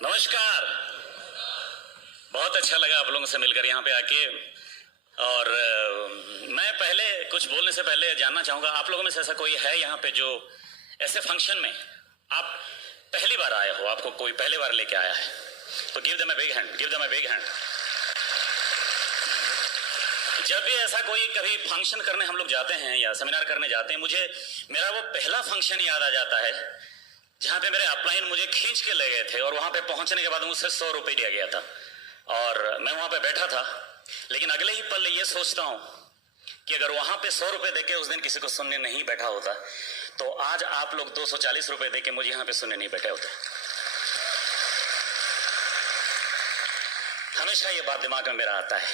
नमस्कार। बहुत अच्छा लगा आप लोगों से मिलकर यहाँ पे आके। और मैं पहले कुछ बोलने से पहले जानना चाहूँगा, आप लोगों में से ऐसा कोई है यहाँ पे जो ऐसे फंक्शन में आप पहली बार आए हो, आपको कोई पहली बार लेके आया है? तो give them a big hand, give them a big hand. जब भी ऐसा कोई कभी फंक्शन करने हम लोग जाते हैं या सेमिनार करने जाते हैं, मुझे मेरा वो पहला फंक्शन याद आ जाता है जहाँ पे मेरे अपलाइन मुझे खींच के ले गए थे और वहाँ पे पहुँचने के बाद मुझसे 100 रुपये लिया गया था और मैं वहाँ पे बैठा था। लेकिन अगले ही पल ये सोचता हूँ कि अगर वहाँ पे 100 रुपये देके उस दिन किसी को सुनने नहीं बैठा होता तो आज आप लोग 240 रुपये देके मुझे यहाँ पे सुनने नहीं बैठे होते। हमेशा ये बात दिमाग में मेरा आता है।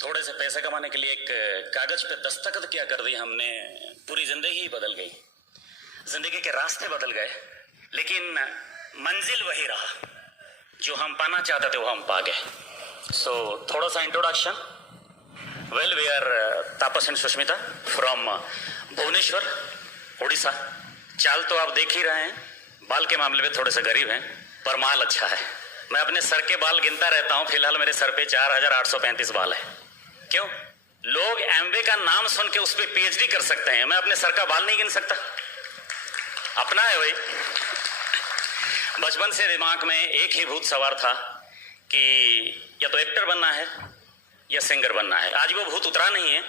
थोड़े से पैसे कमाने के लिए एक कागज पे दस्तखत क्या कर दी हमने, पूरी जिंदगी ही बदल गई, जिंदगी के रास्ते बदल गए, लेकिन मंजिल वही रहा। जो हम पाना चाहते थे वो हम पा गए। सो थोड़ा सा introduction. Well, we are Tapas and Sushmita from Bhubaneswar, Orissa. चाल तो आप देख ही रहे हैं, बाल के मामले में थोड़े से गरीब हैं पर माल अच्छा है। मैं अपने सर के बाल गिनता रहता हूं, फिलहाल मेरे सर पे 4835 बाल है। क्यों? लोग एमवे का नाम सुन के उस पर पीएचडी कर सकते हैं, मैं अपने सर का बाल नहीं गिन सकता। अपना है भाई। बचपन से दिमाग में एक ही भूत सवार था कि या तो एक्टर बनना है या सिंगर बनना है। आज वो भूत उतरा नहीं है।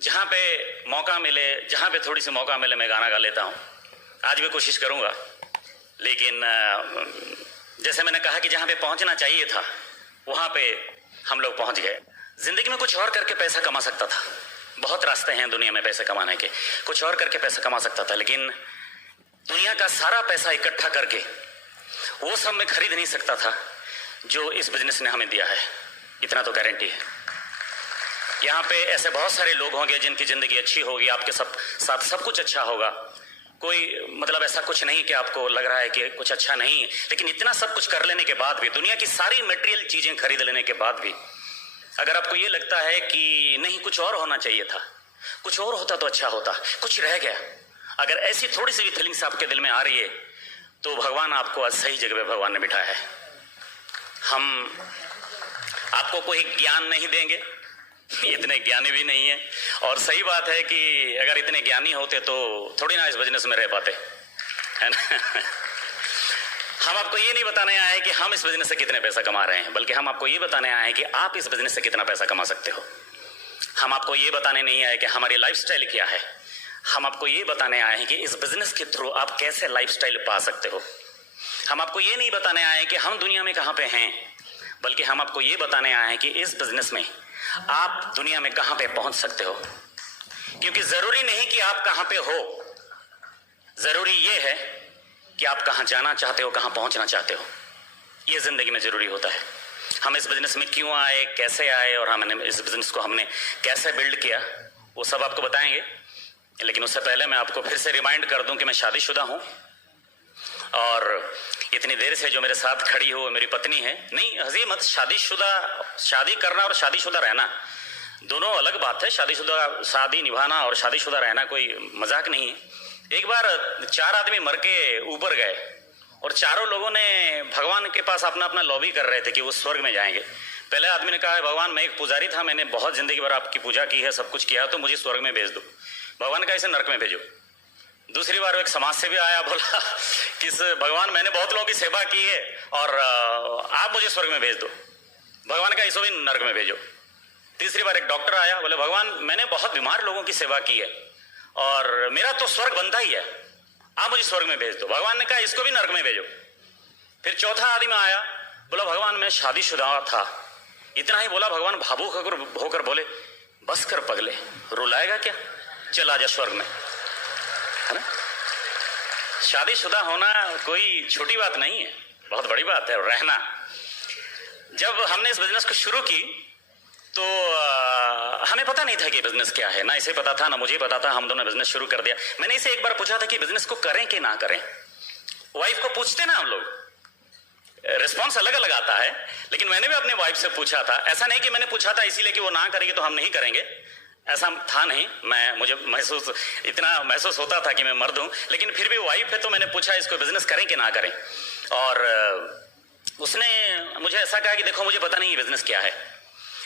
जहाँ पे मौका मिले, जहाँ पे थोड़ी सी मौका मिले, मैं गाना गा लेता हूँ। आज भी कोशिश करूँगा, लेकिन जैसे मैंने कहा कि जहाँ पे पहुँचना चाहिए था वहाँ पे हम लोग पहुँच गए। जिंदगी में कुछ और करके पैसा कमा सकता था, बहुत रास्ते हैं दुनिया में पैसे कमाने के, कुछ और करके पैसा कमा सकता था, लेकिन दुनिया का सारा पैसा इकट्ठा करके वो सब मैं खरीद नहीं सकता था जो इस बिजनेस ने हमें दिया है। इतना तो गारंटी है। यहाँ पे ऐसे बहुत सारे लोग होंगे जिनकी जिंदगी अच्छी होगी, आपके साथ सब कुछ अच्छा होगा। कोई मतलब ऐसा कुछ नहीं कि आपको लग रहा है कि कुछ अच्छा नहीं है, लेकिन इतना सब कुछ कर लेने के बाद भी, दुनिया की सारी मटेरियल चीजें खरीद लेने के बाद भी, अगर आपको ये लगता है कि नहीं कुछ और होना चाहिए था, कुछ और होता तो अच्छा होता, कुछ रह गया, अगर ऐसी थोड़ी सी भी फीलिंग्स आपके दिल में आ रही है तो भगवान आपको आज सही जगह पे भगवान ने बिठाया है। हम आपको कोई ज्ञान नहीं देंगे, इतने ज्ञानी भी नहीं है। और सही बात है कि अगर इतने ज्ञानी होते तो थोड़ी ना इस बिजनेस में रह पाते, है ना। हम आपको ये नहीं बताने आए हैं कि हम इस बिजनेस से कितने पैसा कमा रहे हैं, बल्कि हम आपको ये बताने आए हैं कि आप इस बिजनेस से कितना पैसा कमा सकते हो। हम आपको ये बताने नहीं आए कि हमारी लाइफस्टाइल क्या है, हम आपको ये बताने आए हैं कि इस बिजनेस के थ्रू आप कैसे लाइफस्टाइल पा सकते हो। हम आपको ये नहीं बताने आए हैं कि हम दुनिया में कहाँ पे हैं, बल्कि हम आपको ये बताने आए हैं कि इस बिजनेस में आप दुनिया में कहाँ पे पहुंच सकते हो। क्योंकि जरूरी नहीं कि आप कहाँ पे हो, जरूरी ये है कि आप कहाँ जाना चाहते हो, कहाँ पहुंचना चाहते हो। ये जिंदगी में जरूरी होता है। हम इस बिजनेस में क्यों आए, कैसे आए और हमने इस बिजनेस को हमने कैसे बिल्ड किया, वो सब आपको बताएंगे। लेकिन उससे पहले मैं आपको फिर से रिमाइंड कर दूं कि मैं शादीशुदा हूं और इतनी देर से जो मेरे साथ खड़ी हो मेरी पत्नी है। नहीं हंसी मत, शादी करना और शादीशुदा रहना दोनों अलग बात है। शादी निभाना और शादीशुदा रहना कोई मजाक नहीं है। एक बार 4 आदमी मर के ऊपर गए और चारों लोगों ने भगवान के पास अपना अपना लॉबी कर रहे थे कि वो स्वर्ग में जाएंगे। पहले आदमी ने कहा, भगवान मैं एक पुजारी था, मैंने बहुत जिंदगी भर आपकी पूजा की है, सब कुछ किया, तो मुझे स्वर्ग में भेज दो। भगवान का इसे नरक में भेजो। दूसरी बार एक समाज से भी आया, बोला कि भगवान मैंने बहुत लोगों की सेवा की है और आप मुझे स्वर्ग में भेज दो। भगवान का इसको भी नरक में भेजो। तीसरी बार एक डॉक्टर आया, बोले भगवान मैंने बहुत बीमार लोगों की सेवा की है और मेरा तो स्वर्ग बनता ही है, आप मुझे स्वर्ग में भेज दो। भगवान ने कहा इसको भी नरक में भेजो। फिर चौथा आदमी आया, बोला भगवान मैं शादीशुदा था। इतना ही बोला, भगवान भावुक होकर बोले बस कर पगले, रुलाएगा क्या, चला जा स्वर्ग में, है ना। शादीशुदा होना कोई छोटी बात नहीं है, बहुत बड़ी बात है। और रहना, जब हमने इस बिजनेस को शुरू की तो हमें पता नहीं था कि बिजनेस क्या है, ना इसे पता था ना मुझे पता था। हम दोनों बिजनेस शुरू कर दिया। मैंने इसे एक बार पूछा था कि बिजनेस को करें कि ना करें। वाइफ को पूछते ना हम लोग, रिस्पॉन्स अलग अलग आता है, लेकिन मैंने भी अपनी वाइफ से पूछा था। ऐसा नहीं कि मैंने पूछा था इसीलिए कि वो ना करेगी तो हम नहीं करेंगे, ऐसा था नहीं। मुझे इतना महसूस होता था कि मैं मर्द हूं, लेकिन फिर भी वाइफ है तो मैंने पूछा इसको बिजनेस करें कि ना करें। और उसने मुझे ऐसा कहा कि देखो मुझे पता नहीं ये बिजनेस क्या है,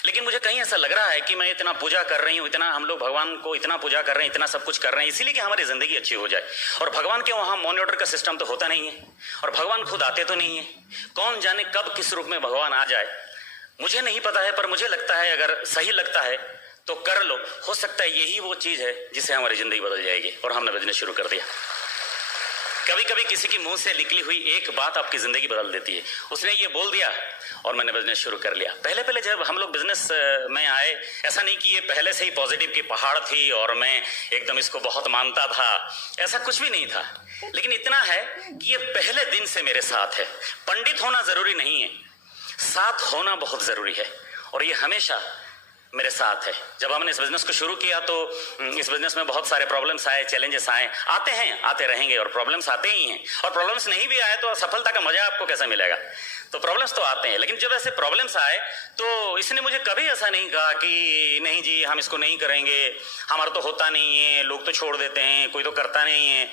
लेकिन मुझे कहीं ऐसा लग रहा है कि मैं इतना पूजा कर रही हूँ, इतना हम लोग भगवान को इतना पूजा कर रहे हैं, इतना सब कुछ कर रहे हैं इसीलिए कि हमारी जिंदगी अच्छी हो जाए। और भगवान के वहाँ मनी ऑर्डर का सिस्टम तो होता नहीं है, और भगवान खुद आते तो नहीं है। कौन जाने कब किस रूप में भगवान आ जाए, मुझे नहीं पता है। पर मुझे लगता है अगर सही लगता है तो कर लो, हो सकता है यही वो चीज है जिससे हमारी जिंदगी बदल जाएगी। और हमने बिजनेस शुरू कर दिया। कभी कभी किसी की मुंह से निकली हुई एक बात आपकी जिंदगी बदल देती है। उसने ये बोल दिया और मैंने बिजनेस शुरू कर लिया। पहले पहले जब हम लोग बिजनेस में आए, ऐसा नहीं कि ये पहले से ही पॉजिटिव की पहाड़ थी और मैं एकदम इसको बहुत मानता था, ऐसा कुछ भी नहीं था। लेकिन इतना है कि ये पहले दिन से मेरे साथ है। पंडित होना जरूरी नहीं है, साथ होना बहुत जरूरी है, और ये हमेशा मेरे साथ है। जब हमने इस बिजनेस को शुरू किया तो इस बिजनेस में बहुत सारे प्रॉब्लम्स आए, चैलेंजेस आए, आते हैं, आते रहेंगे, और प्रॉब्लम्स आते ही हैं। और प्रॉब्लम्स नहीं भी आए तो सफलता का मजा आपको कैसे मिलेगा? तो प्रॉब्लम्स तो आते हैं। लेकिन जब ऐसे प्रॉब्लम्स आए तो इसने मुझे कभी ऐसा नहीं कहा कि नहीं जी हम इसको नहीं करेंगे, हमारा तो होता नहीं है, लोग तो छोड़ देते हैं, कोई तो करता नहीं है,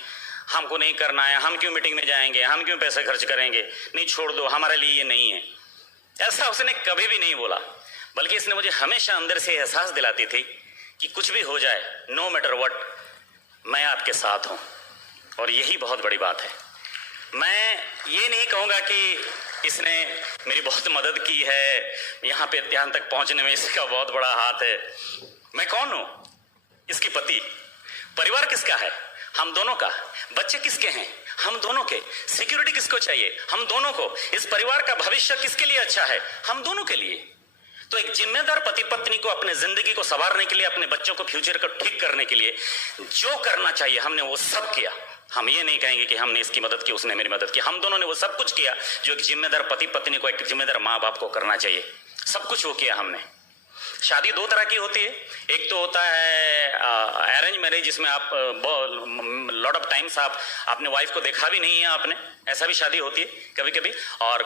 हमको नहीं करना है, हम क्यों मीटिंग में जाएंगे, हम क्यों पैसे खर्च करेंगे, नहीं छोड़ दो, हमारे लिए ये नहीं है। ऐसा उसने कभी भी नहीं बोला, बल्कि इसने मुझे हमेशा अंदर से एहसास दिलाती थी कि कुछ भी हो जाए, नो मैटर व्हाट, मैं आपके साथ हूं। और यही बहुत बड़ी बात है। मैं ये नहीं कहूंगा कि इसने मेरी बहुत मदद की है, यहां पे ध्यान तक पहुंचने में इसका बहुत बड़ा हाथ है। मैं कौन हूं? इसकी पति। परिवार किसका है? हम दोनों का। बच्चे किसके हैं? हम दोनों के। सिक्योरिटी किसको चाहिए? हम दोनों को। इस परिवार का भविष्य किसके लिए अच्छा है? हम दोनों के लिए। तो एक जिम्मेदार पति पत्नी को अपने जिंदगी को संवारने के लिए, अपने बच्चों को फ्यूचर को ठीक करने के लिए जो करना चाहिए हमने वो सब किया। हम ये नहीं कहेंगे कि हमने इसकी मदद की, उसने मेरी मदद की। हम दोनों ने वो सब कुछ किया जो एक जिम्मेदार पति पत्नी को, एक जिम्मेदार माँ बाप को करना चाहिए। सब कुछ वो किया हमने। शादी दो तरह की होती है। एक तो होता है अरेंज मैरिज, जिसमें आप लॉट ऑफ टाइम्स आप अपने वाइफ को देखा भी नहीं है आपने, ऐसा भी शादी होती है कभी कभी। और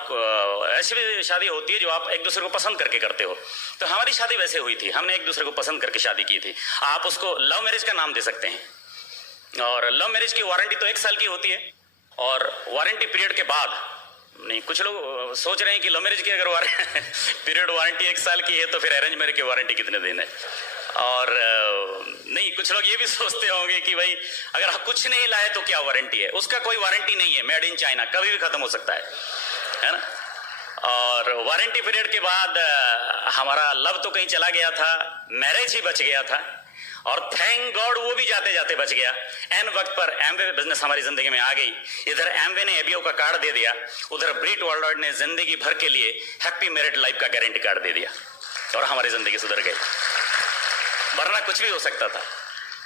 ऐसी भी शादी होती है जो आप एक दूसरे को पसंद करके करते हो। तो हमारी शादी वैसे हुई थी, हमने एक दूसरे को पसंद करके शादी की थी। आप उसको लव मैरिज का नाम दे सकते हैं। और लव मैरिज की वारंटी तो 1 साल की होती है, और वारंटी पीरियड के बाद नहीं, कुछ लोग सोच रहे हैं कि लव मैरिज की अगर पीरियड वारंटी 1 साल की है तो फिर अरेंज मैरिज की वारंटी कितने दिन है। और नहीं, कुछ लोग ये भी सोचते होंगे कि भाई अगर आप कुछ नहीं लाए तो क्या वारंटी है? उसका कोई वारंटी नहीं है। मेड इन चाइना, कभी भी खत्म हो सकता है ना। और वारंटी पीरियड के बाद हमारा लव तो कहीं चला गया था, मैरिज ही बच गया था। और थैंक गॉड वो भी जाते जाते बच गया। एन वक्त पर एमवे बिजनेस हमारी जिंदगी में आ गई। इधर एमवे ने एबीओ का कार्ड दे दिया, उधर ब्रीट वर्ल्ड ने जिंदगी भर के लिए हैप्पी मैरिड लाइफ का गारंटी कार्ड दे दिया, और हमारी जिंदगी सुधर गई। वरना कुछ भी हो सकता था।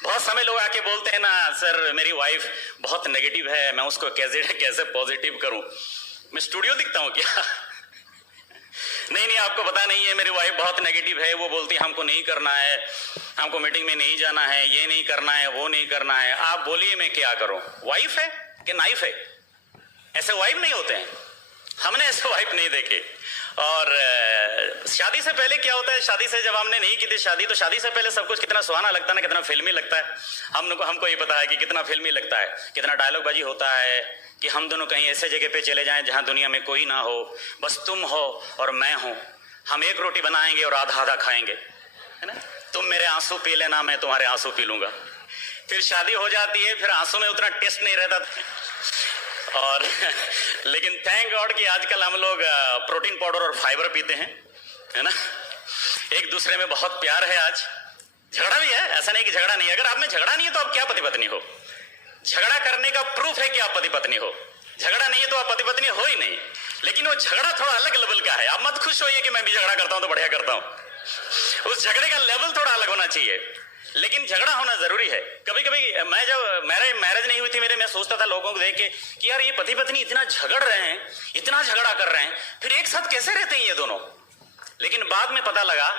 बहुत समय लोग आके बोलते हैं ना, सर मेरी वाइफ बहुत नेगेटिव है, मैं उसको कैसे पॉजिटिव करूं? मैं स्टूडियो दिखता हूं क्या? नहीं, आपको पता नहीं है, मेरी वाइफ बहुत नेगेटिव है। वो बोलती है हमको नहीं करना है, हमको मीटिंग में नहीं जाना है, ये नहीं करना है, वो नहीं करना है। आप बोलिए मैं क्या करूं? वाइफ है कि नाइफ है? ऐसे वाइफ नहीं होते हैं, हमने ऐसे वाइफ नहीं देखे। और शादी से पहले क्या होता है, शादी से जब हमने नहीं की थी शादी, तो शादी से पहले सब कुछ कितना सुहाना लगता है ना, कितना फिल्मी लगता है। हमको ये पता है कि कितना फिल्मी लगता है, कितना डायलॉग बाजी होता है कि हम दोनों कहीं ऐसे जगह पे चले जाएं जहां दुनिया में कोई ना हो, बस तुम हो और मैं हूं। हम एक रोटी बनाएंगे और आधा आधा खाएंगे, है ना। तुम मेरे आंसू पी लेना, मैं तुम्हारे आंसू पी लूंगा। फिर शादी हो जाती है, फिर आंसू में उतना टेस्ट नहीं रहता और लेकिन थैंक गॉड कि आजकल हम लोग प्रोटीन पाउडर और फाइबर पीते हैं, है ना। एक दूसरे में बहुत प्यार है। आज झगड़ा भी है, ऐसा नहीं कि झगड़ा नहीं है। अगर आप में झगड़ा नहीं है तो आप क्या पति पत्नी हो? झगड़ा करने का प्रूफ है कि आप पति पत्नी हो। झगड़ा नहीं है तो आप पति पत्नी हो ही नहीं। लेकिन वो झगड़ा थोड़ा अलग लेवल का है। आप मत खुश होइए कि मैं भी झगड़ा करता हूं तो बढ़िया करता हूं। उस झगड़े का लेवल थोड़ा अलग होना चाहिए, लेकिन झगड़ा होना जरूरी है। कभी कभी मैं जब मैरिज नहीं हुई थी मेरे, मैं सोचता था लोगों को देख के कि यार ये पति पत्नी इतना झगड़ रहे हैं, इतना झगड़ा कर रहे हैं, फिर एक साथ कैसे रहते हैं ये दोनों। लेकिन बाद में पता लगा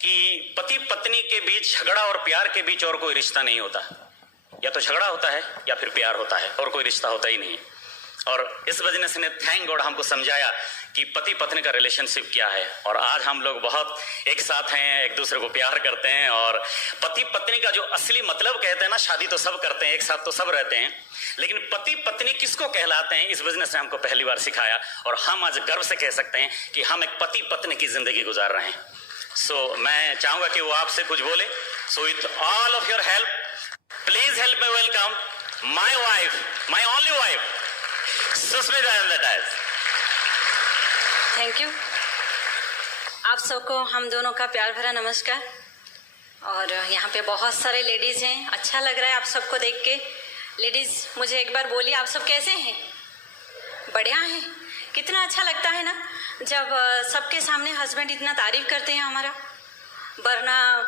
कि पति पत्नी के बीच झगड़ा और प्यार के बीच और कोई रिश्ता नहीं होता। या तो झगड़ा होता है या फिर प्यार होता है, और कोई रिश्ता होता ही नहीं। और इस वजह से ने थैंक गॉड हमको समझाया कि पति पत्नी का रिलेशनशिप क्या है। और आज हम लोग बहुत एक साथ हैं, एक दूसरे को प्यार करते हैं, और पति पत्नी का जो असली मतलब कहते हैं ना, शादी तो सब करते हैं, एक साथ तो सब रहते हैं, लेकिन पति पत्नी किसको कहलाते हैं, इस बिजनेस ने हमको पहली बार सिखाया। और हम आज गर्व से कह सकते हैं कि हम एक पति पत्नी की जिंदगी गुजार रहे हैं। मैं चाहूंगा कि वो आपसे कुछ बोले। With all of your help, please help me welcome my wife, my only wife, Susmita एलदाज। Thank you. आप सबको हम दोनों का प्यार भरा नमस्कार। और यहाँ पे बहुत सारे लेडीज़ हैं, अच्छा लग रहा है आप सबको देख के। लेडीज़ मुझे एक बार बोली, आप सब कैसे हैं? बढ़िया हैं। कितना अच्छा लगता है ना जब सबके सामने हस्बैंड इतना तारीफ करते हैं हमारा। वरना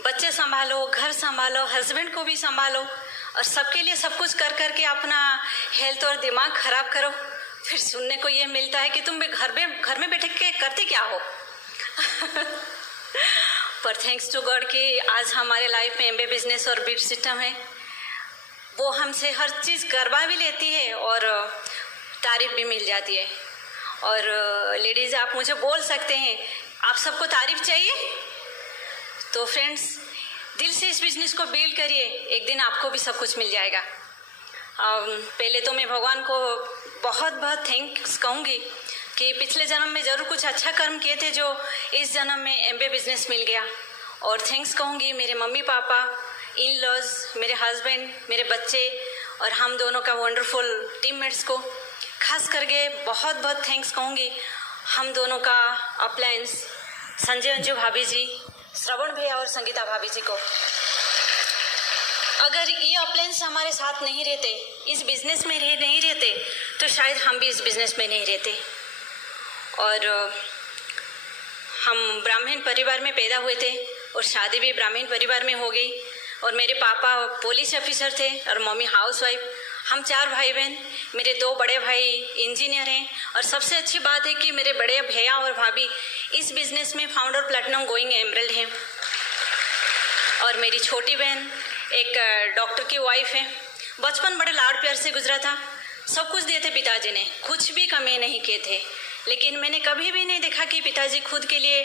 बच्चे संभालो, घर संभालो, हस्बैंड को भी संभालो, और सबके लिए सब कुछ कर कर के अपना हेल्थ और दिमाग खराब करो, फिर सुनने को ये मिलता है कि तुम घर में बैठ के करते क्या हो। पर थैंक्स टू गॉड कि आज हमारे लाइफ में एमबीए बिजनेस और बीट सिस्टम है। वो हमसे हर चीज़ करवा भी लेती है और तारीफ भी मिल जाती है। और लेडीज़ आप मुझे बोल सकते हैं, आप सबको तारीफ चाहिए? तो फ्रेंड्स, दिल से इस बिजनेस को बिल्ड करिए, एक दिन आपको भी सब कुछ मिल जाएगा। पहले तो मैं भगवान को बहुत बहुत थैंक्स कहूँगी कि पिछले जन्म में ज़रूर कुछ अच्छा कर्म किए थे जो इस जन्म में एमबीए बिजनेस मिल गया। और थैंक्स कहूँगी मेरे मम्मी पापा, इन लॉज, मेरे हस्बैंड, मेरे बच्चे और हम दोनों का वंडरफुल टीममेट्स को। खास करके बहुत बहुत थैंक्स कहूँगी हम दोनों का अपलायंस संजय अंजू भाभी जी, श्रवण भैया और संगीता भाभी जी को। अगर ये अपलायंस हमारे साथ नहीं रहते, इस बिज़नेस में नहीं रहते, तो शायद हम भी इस बिज़नेस में नहीं रहते। और हम ब्राह्मण परिवार में पैदा हुए थे और शादी भी ब्राह्मण परिवार में हो गई। और मेरे पापा पुलिस ऑफिसर थे और मम्मी हाउसवाइफ। हम 4 भाई बहन, मेरे 2 बड़े भाई इंजीनियर हैं। और सबसे अच्छी बात है कि मेरे बड़े भैया और भाभी इस बिज़नेस में फाउंडर प्लेटिनम गोइंग एमरल्ड हैं। और मेरी छोटी बहन एक डॉक्टर की वाइफ है। बचपन बड़े लाड प्यार से गुजरा था, सब कुछ दिए थे पिताजी ने, कुछ भी कमी नहीं किए थे। लेकिन मैंने कभी भी नहीं देखा कि पिताजी खुद के लिए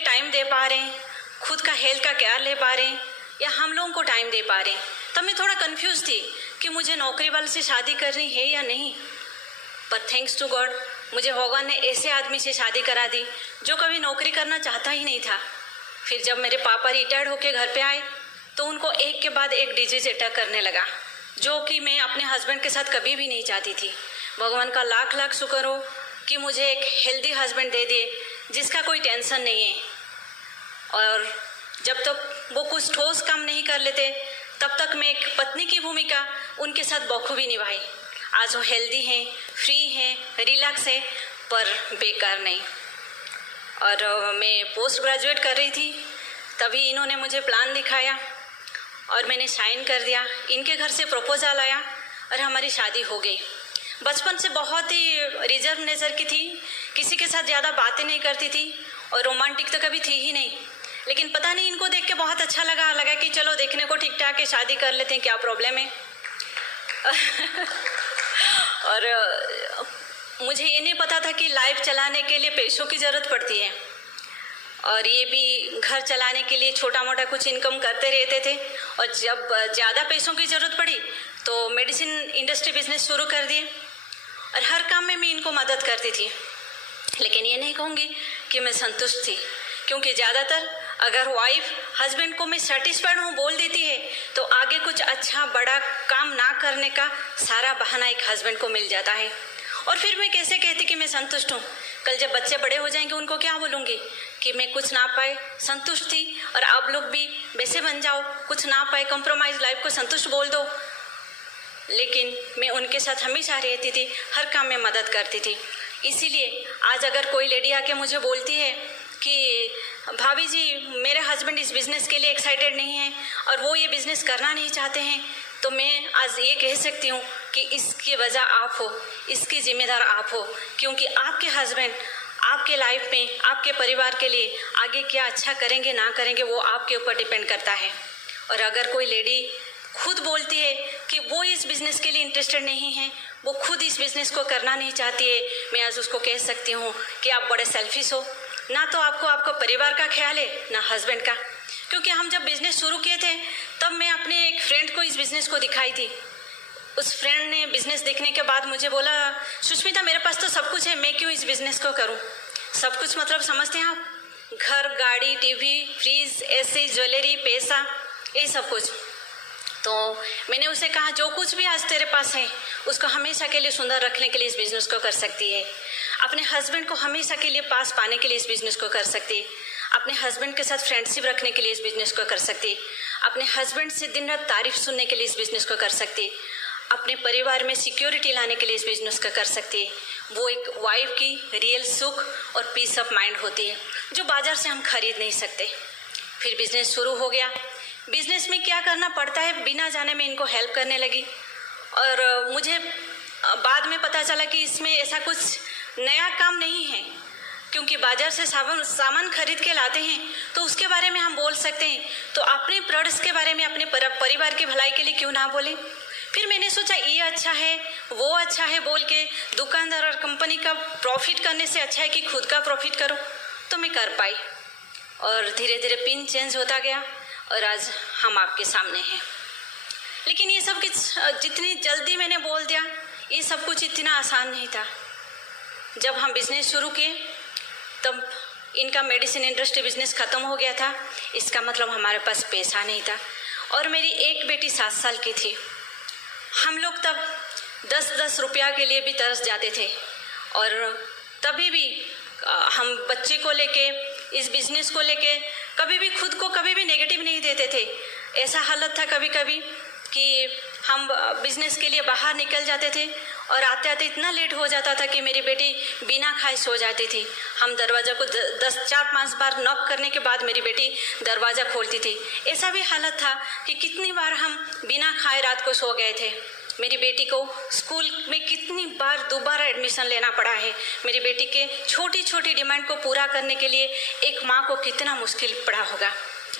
टाइम दे पा रहे हैं, खुद का हेल्थ का केयर ले पा रहे हैं, या हम लोगों को टाइम दे पा रहे हैं। तब मैं थोड़ा कंफ्यूज थी कि मुझे नौकरी वाले से शादी करनी है या नहीं। पर थैंक्स टू गॉड मुझे भगवान ने ऐसे आदमी से शादी करा दी जो कभी नौकरी करना चाहता ही नहीं था। फिर जब मेरे पापा रिटायर्ड होकर घर पे आए तो उनको एक के बाद एक डिजीज अटैक करने लगा, जो कि मैं अपने हस्बैंड के साथ कभी भी नहीं चाहती थी। भगवान का लाख लाख शुक्र हो कि मुझे एक हेल्दी हस्बैंड दे दिए जिसका कोई टेंशन नहीं है। और जब तक वो कुछ ठोस काम नहीं कर लेते तब तक मैं एक पत्नी की भूमिका उनके साथ बखूबी निभाई। आज वो हेल्दी हैं, फ्री हैं, रिलैक्स है, पर बेकार नहीं। और मैं पोस्ट ग्रेजुएट कर रही थी, तभी इन्होंने मुझे प्लान दिखाया और मैंने साइन कर दिया। इनके घर से प्रपोजल आया और हमारी शादी हो गई। बचपन से बहुत ही रिजर्व नेचर की थी, किसी के साथ ज़्यादा बातें नहीं करती थी और रोमांटिक तो कभी थी ही नहीं। लेकिन पता नहीं इनको देख के बहुत अच्छा लगा कि चलो देखने को ठीक ठाक है, शादी कर लेते हैं, क्या प्रॉब्लम है। और मुझे ये नहीं पता था कि लाइफ चलाने के लिए पैसों की ज़रूरत पड़ती है, और ये भी घर चलाने के लिए छोटा मोटा कुछ इनकम करते रहते थे। और जब ज़्यादा पैसों की ज़रूरत पड़ी तो मेडिसिन इंडस्ट्री बिजनेस शुरू कर दिए और हर काम में मैं इनको मदद करती थी। लेकिन ये नहीं कहूँगी कि मैं संतुष्ट थी, क्योंकि ज़्यादातर अगर वाइफ हस्बैंड को मैं सेटिस्फाइड हूँ बोल देती है तो आगे कुछ अच्छा बड़ा काम ना करने का सारा बहाना एक हस्बैंड को मिल जाता है। और फिर मैं कैसे कहती कि मैं संतुष्ट हूँ? कल जब बच्चे बड़े हो जाएंगे उनको क्या बोलूँगी कि मैं कुछ ना पाए संतुष्ट थी, और आप लोग भी वैसे बन जाओ, कुछ ना पाए कंप्रोमाइज़ लाइफ को संतुष्ट बोल दो। लेकिन मैं उनके साथ हमेशा रहती थी, हर काम में मदद करती थी। इसीलिए आज अगर कोई लेडी आके मुझे बोलती है कि भाभी जी मेरे हस्बैंड इस बिज़नेस के लिए एक्साइटेड नहीं है और वो ये बिज़नेस करना नहीं चाहते हैं, तो मैं आज ये कह सकती हूँ कि इसकी वजह आप हो, इसकी जिम्मेदार आप हो, क्योंकि आपके हस्बैंड आपके लाइफ में आपके परिवार के लिए आगे क्या अच्छा करेंगे ना करेंगे वो आपके ऊपर डिपेंड करता है। और अगर कोई लेडी खुद बोलती है कि वो इस बिज़नेस के लिए इंटरेस्टेड नहीं है, वो खुद इस बिज़नेस को करना नहीं चाहती है, मैं आज उसको कह सकती हूँ कि आप बड़े सेल्फिश हो। ना तो आपको परिवार का ख्याल है, ना हस्बैंड का। क्योंकि हम जब बिज़नेस शुरू किए थे तब मैं अपने एक फ्रेंड को इस बिज़नेस को दिखाई थी। उस फ्रेंड ने बिज़नेस देखने के बाद मुझे बोला, सुष्मिता मेरे पास तो सब कुछ है, मैं क्यों इस बिज़नेस को करूं? सब कुछ मतलब समझते हैं आप? घर, गाड़ी, टीवी, फ्रिज, एसी, ज्वेलरी, पैसा, ये सब कुछ। तो मैंने उसे कहा, जो कुछ भी आज तेरे पास है उसको हमेशा के लिए सुंदर रखने के लिए इस बिज़नेस को कर सकती है। अपने हस्बैंड को हमेशा के लिए पास पाने के लिए इस बिज़नेस को कर सकती है। अपने हस्बैंड के साथ फ्रेंडशिप रखने के लिए इस बिज़नेस को कर सकती है। अपने हस्बैंड से दिन रात तारीफ सुनने के लिए इस बिज़नेस को कर सकती है। अपने परिवार में सिक्योरिटी लाने के लिए इस बिज़नेस का कर सकती है। वो एक वाइफ की रियल सुख और पीस ऑफ माइंड होती है जो बाज़ार से हम खरीद नहीं सकते। फिर बिज़नेस शुरू हो गया। बिज़नेस में क्या करना पड़ता है बिना जाने में इनको हेल्प करने लगी। और मुझे बाद में पता चला कि इसमें ऐसा कुछ नया काम नहीं है, क्योंकि बाज़ार से सामान खरीद के लाते हैं तो उसके बारे में हम बोल सकते हैं, तो अपने प्रोडक्ट्स के बारे में अपने परिवार की भलाई के लिए क्यों ना बोले। फिर मैंने सोचा ये अच्छा है, वो अच्छा है बोल के दुकानदार और कंपनी का प्रॉफिट करने से अच्छा है कि खुद का प्रॉफिट करो। तो मैं कर पाई और धीरे धीरे पिन चेंज होता गया और आज हम आपके सामने हैं। लेकिन ये सब कुछ जितनी जल्दी मैंने बोल दिया, ये सब कुछ इतना आसान नहीं था। जब हम बिज़नेस शुरू किए तब इनका मेडिसिन इंडस्ट्री बिज़नेस ख़त्म हो गया था। इसका मतलब हमारे पास पैसा नहीं था। और मेरी एक बेटी 7 साल की थी। हम लोग तब 10-10 रुपया के लिए भी तरस जाते थे और तभी भी हम बच्चे को लेके, इस बिज़नेस को लेके कभी भी खुद को कभी भी नेगेटिव नहीं देते थे। ऐसा हालत था कभी कभी कि हम बिज़नेस के लिए बाहर निकल जाते थे और आते आते इतना लेट हो जाता था कि मेरी बेटी बिना खाए सो जाती थी। हम दरवाज़ा को 4-5 बार नॉक करने के बाद मेरी बेटी दरवाज़ा खोलती थी। ऐसा भी हालत था कि कितनी बार हम बिना खाए रात को सो गए थे। मेरी बेटी को स्कूल में कितनी बार दोबारा एडमिशन लेना पड़ा है। मेरी बेटी के छोटी छोटी डिमांड को पूरा करने के लिए एक माँ को कितना मुश्किल पड़ा होगा।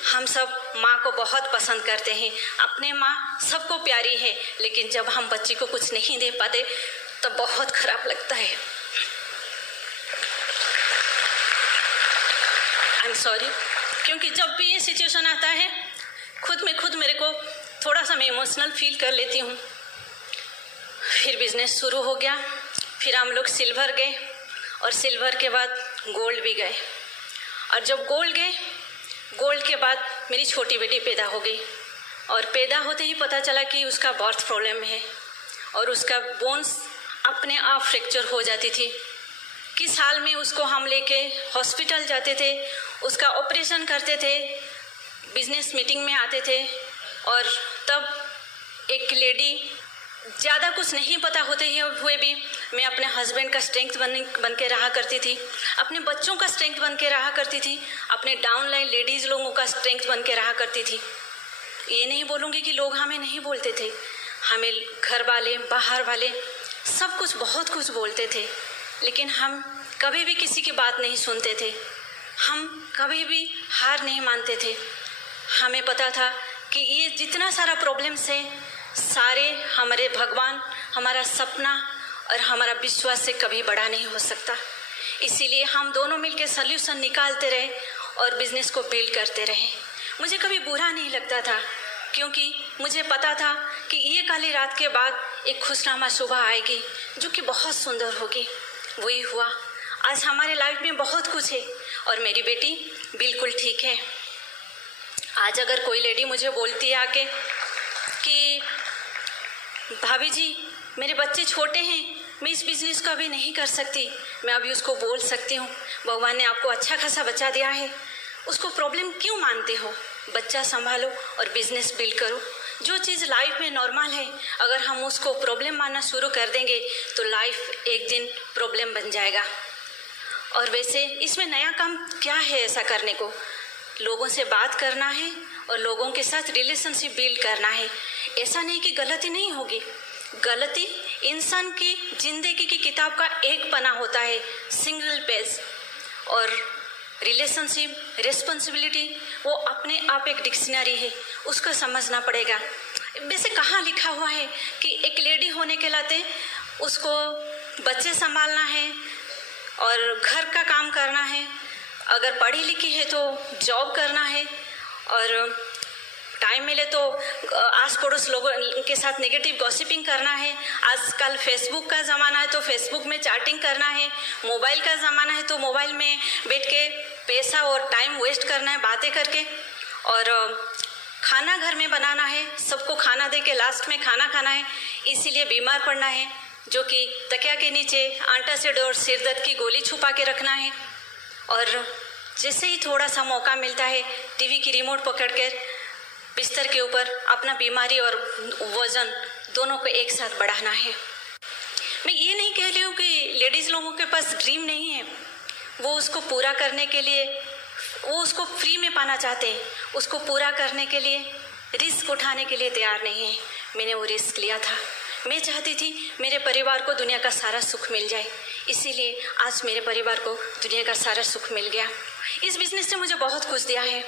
हम सब माँ को बहुत पसंद करते हैं, अपने माँ सबको प्यारी है, लेकिन जब हम बच्ची को कुछ नहीं दे पाते तो बहुत खराब लगता है। आई एम सॉरी, क्योंकि जब भी ये सिचुएशन आता है खुद मेरे को थोड़ा सा मैं इमोशनल फील कर लेती हूँ। फिर बिज़नेस शुरू हो गया। फिर हम लोग सिल्वर गए और सिल्वर के बाद गोल्ड भी गए। और जब गोल्ड के बाद मेरी छोटी बेटी पैदा हो गई और पैदा होते ही पता चला कि उसका बर्थ प्रॉब्लम है और उसका बोन्स अपने आप फ्रैक्चर हो जाती थी। कि साल में उसको हम लेके हॉस्पिटल जाते थे, उसका ऑपरेशन करते थे, बिजनेस मीटिंग में आते थे। और तब एक लेडी, ज़्यादा कुछ नहीं पता होते हुए भी मैं अपने हस्बैंड का स्ट्रेंथ बन के रहा करती थी, अपने बच्चों का स्ट्रेंथ बन के रहा करती थी, अपने डाउनलाइन लेडीज़ लोगों का स्ट्रेंथ बन के रहा करती थी। ये नहीं बोलूँगी कि लोग हमें नहीं बोलते थे, हमें घर वाले बाहर वाले सब कुछ बहुत कुछ बोलते थे, लेकिन हम कभी भी किसी की बात नहीं सुनते थे। हम कभी भी हार नहीं मानते थे। हमें पता था कि ये जितना सारा प्रॉब्लम्स है सारे हमारे भगवान, हमारा सपना और हमारा विश्वास से कभी बड़ा नहीं हो सकता। इसीलिए हम दोनों मिलकर सल्यूशन निकालते रहे और बिज़नेस को बिल्ड करते रहे। मुझे कभी बुरा नहीं लगता था, क्योंकि मुझे पता था कि ये काली रात के बाद एक खुशनुमा सुबह आएगी जो कि बहुत सुंदर होगी। वही हुआ। आज हमारे लाइफ में बहुत कुछ है और मेरी बेटी बिल्कुल ठीक है। आज अगर कोई लेडी मुझे बोलती है आके कि भाभी जी मेरे बच्चे छोटे हैं, मैं इस बिज़नेस को अभी नहीं कर सकती, मैं अभी उसको बोल सकती हूँ भगवान ने आपको अच्छा खासा बच्चा दिया है, उसको प्रॉब्लम क्यों मानते हो, बच्चा संभालो और बिज़नेस बिल्ड करो। जो चीज़ लाइफ में नॉर्मल है अगर हम उसको प्रॉब्लम मानना शुरू कर देंगे तो लाइफ एक दिन प्रॉब्लम बन जाएगा। और वैसे इसमें नया काम क्या है ऐसा करने को? लोगों से बात करना है और लोगों के साथ रिलेशनशिप बिल्ड करना है। ऐसा नहीं कि गलती नहीं होगी, गलती इंसान की जिंदगी की किताब का एक पन्ना होता है, सिंगल पेज। और रिलेशनशिप, रिस्पॉन्सिबिलिटी वो अपने आप एक डिक्शनरी है, उसको समझना पड़ेगा। वैसे कहाँ लिखा हुआ है कि एक लेडी होने के नाते उसको बच्चे संभालना है और घर का काम करना है, अगर पढ़ी लिखी है तो जॉब करना है, और टाइम मिले तो आस पड़ोस लोगों के साथ नेगेटिव गॉसिपिंग करना है। आजकल फेसबुक का ज़माना है तो फेसबुक में चैटिंग करना है, मोबाइल का ज़माना है तो मोबाइल में बैठ के पैसा और टाइम वेस्ट करना है बातें करके, और खाना घर में बनाना है, सबको खाना दे के लास्ट में खाना खाना है, इसीलिए बीमार पड़ना है, जो कि तकिया के नीचे एंटासिड और सिर दर्द की गोली छुपा के रखना है, और जैसे ही थोड़ा सा मौका मिलता है टीवी की रिमोट पकड़कर बिस्तर के ऊपर अपना बीमारी और वजन दोनों को एक साथ बढ़ाना है। मैं ये नहीं कह रही हूँ कि लेडीज़ लोगों के पास ड्रीम नहीं है, वो उसको पूरा करने के लिए, वो उसको फ्री में पाना चाहते हैं, उसको पूरा करने के लिए रिस्क उठाने के लिए तैयार नहीं है। मैंने वो रिस्क लिया था, मैं चाहती थी मेरे परिवार को दुनिया का सारा सुख मिल जाए, इसीलिए आज मेरे परिवार को दुनिया का सारा सुख मिल गया। इस बिज़नेस ने मुझे बहुत कुछ दिया है।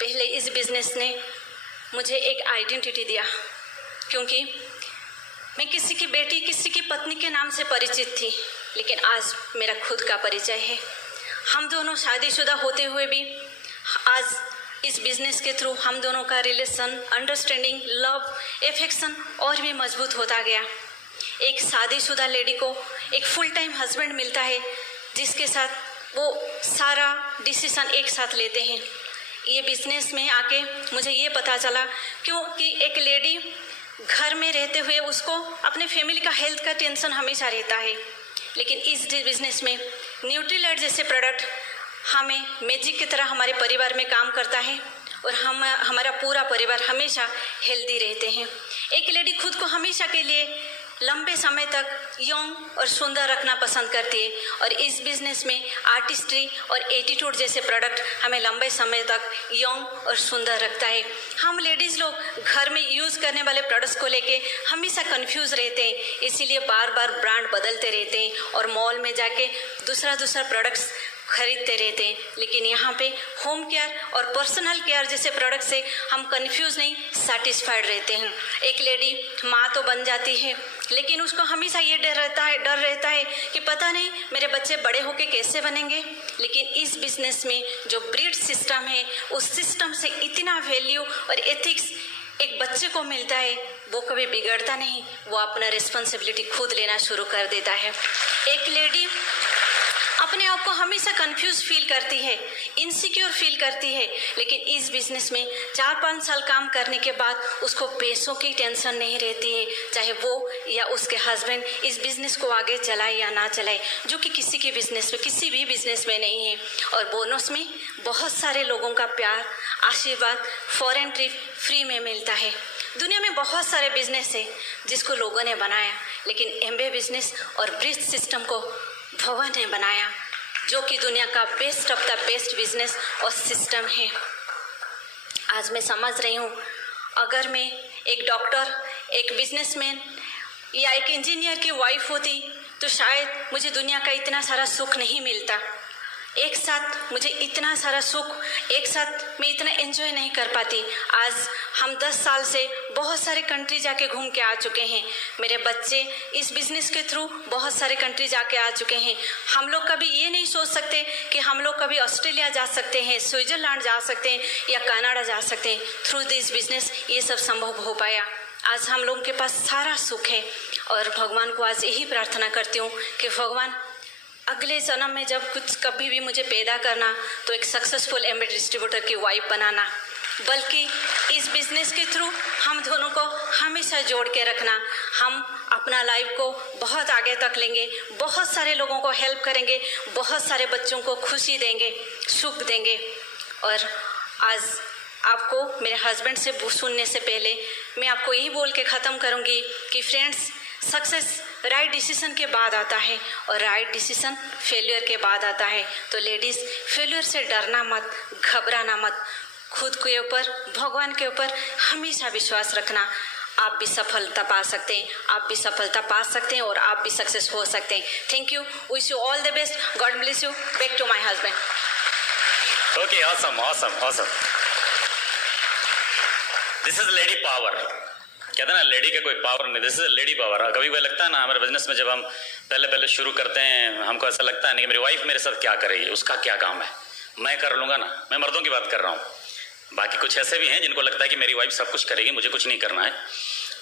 पहले इस बिज़नेस ने मुझे एक आइडेंटिटी दिया, क्योंकि मैं किसी की बेटी, किसी की पत्नी के नाम से परिचित थी, लेकिन आज मेरा खुद का परिचय है। हम दोनों शादीशुदा होते हुए भी आज इस बिज़नेस के थ्रू हम दोनों का रिलेशन, अंडरस्टैंडिंग, लव, एफेक्शन और भी मजबूत होता गया। एक शादीशुदा लेडी को एक फुल टाइम हस्बैंड मिलता है, जिसके साथ वो सारा डिसीजन एक साथ लेते हैं। ये बिज़नेस में आके मुझे ये पता चला, क्योंकि एक लेडी घर में रहते हुए उसको अपने फैमिली का हेल्थ का टेंशन हमेशा रहता है, लेकिन इस बिज़नेस में न्यूट्रीलाइट जैसे प्रोडक्ट हमें मैजिक की तरह हमारे परिवार में काम करता है, और हमारा पूरा परिवार हमेशा हेल्दी रहते हैं। एक लेडी खुद को हमेशा के लिए लंबे समय तक यंग और सुंदर रखना पसंद करती है, और इस बिज़नेस में आर्टिस्ट्री और एटीट्यूड जैसे प्रोडक्ट हमें लंबे समय तक यंग और सुंदर रखता है। हम लेडीज़ लोग घर में यूज़ करने वाले प्रोडक्ट्स को लेके हमेशा कंफ्यूज रहते हैं, इसीलिए बार बार ब्रांड बदलते रहते हैं और मॉल में जाके दूसरा प्रोडक्ट्स खरीदते रहते हैं। लेकिन यहाँ पे होम केयर और पर्सनल केयर जैसे प्रोडक्ट से हम कंफ्यूज नहीं, सेटिस्फाइड रहते हैं। एक लेडी माँ तो बन जाती है, लेकिन उसको हमेशा ये डर रहता है कि पता नहीं मेरे बच्चे बड़े होके कैसे बनेंगे। लेकिन इस बिज़नेस में जो ब्रीड सिस्टम है, उस सिस्टम से इतना वैल्यू और एथिक्स एक बच्चे को मिलता है, वो कभी बिगड़ता नहीं, वो अपना रिस्पॉन्सिबिलिटी खुद लेना शुरू कर देता है। एक लेडी अपने आप को हमेशा कंफ्यूज फील करती है, इनसिक्योर फील करती है, लेकिन इस बिज़नेस में 4-5 साल काम करने के बाद उसको पैसों की टेंशन नहीं रहती है, चाहे वो या उसके हस्बैंड इस बिज़नेस को आगे चलाए या ना चलाए, जो कि किसी के बिज़नेस में, किसी भी बिज़नेस में नहीं है। और बोनस में बहुत सारे लोगों का प्यार, आशीर्वाद, फॉरेन ट्रिप फ्री में मिलता है। दुनिया में बहुत सारे बिजनेस है जिसको लोगों ने बनाया, लेकिन एमबे बिजनेस और ब्रिज सिस्टम को भगवान ने बनाया, जो कि दुनिया का best of the best business और सिस्टम है। आज मैं समझ रही हूँ, अगर मैं एक डॉक्टर, एक बिजनेसमैन या एक इंजीनियर की वाइफ होती तो शायद मुझे दुनिया का इतना सारा सुख नहीं मिलता। एक साथ मुझे इतना सारा सुख, एक साथ मैं इतना एंजॉय नहीं कर पाती। आज हम 10 साल से बहुत सारे कंट्री जाके घूम के आ चुके हैं। मेरे बच्चे इस बिज़नेस के थ्रू बहुत सारे कंट्री जाके आ चुके हैं। हम लोग कभी ये नहीं सोच सकते कि हम लोग कभी ऑस्ट्रेलिया जा सकते हैं, स्विट्ज़रलैंड जा सकते हैं या कनाडा जा सकते हैं। थ्रू दिस बिज़नेस ये सब संभव हो पाया। आज हम लोगों के पास सारा सुख है, और भगवान को आज यही प्रार्थना करती हूँ कि भगवान अगले जन्म में जब कुछ कभी भी मुझे पैदा करना तो एक सक्सेसफुल एमबे डिस्ट्रीब्यूटर की वाइफ बनाना, बल्कि इस बिज़नेस के थ्रू हम दोनों को हमेशा जोड़ के रखना। हम अपना लाइफ को बहुत आगे तक लेंगे, बहुत सारे लोगों को हेल्प करेंगे, बहुत सारे बच्चों को खुशी देंगे, सुख देंगे। और आज आपको मेरे हस्बैंड से सुनने से पहले मैं आपको यही बोल के ख़त्म करूँगी कि फ्रेंड्स, सक्सेस राइट डिसीजन के बाद आता है और राइट डिसीजन फेल्यूर के बाद आता है। तो लेडीज़, फेल्यूर से डरना मत, घबराना मत, खुद के ऊपर, भगवान के ऊपर हमेशा विश्वास रखना। आप भी सफलता पा सकते हैं, आप भी सफलता पा सकते हैं और आप भी सक्सेस हो सकते हैं। Thank you, wish you all the best, God bless you. Back to my husband. Okay, awesome. This is lady power. कहते हैं ना लेडी का कोई पावर नहीं, दिस इज लेडी पावर। कभी कभी लगता है ना हमारे बिजनेस में जब हम पहले शुरू करते हैं, हमको ऐसा लगता है नहीं कि मेरी वाइफ मेरे साथ क्या करेगी, उसका क्या काम है, मैं कर लूँगा ना। मैं मर्दों की बात कर रहा हूँ, बाकी कुछ ऐसे भी हैं जिनको लगता है कि मेरी वाइफ सब कुछ करेगी, मुझे कुछ नहीं करना है।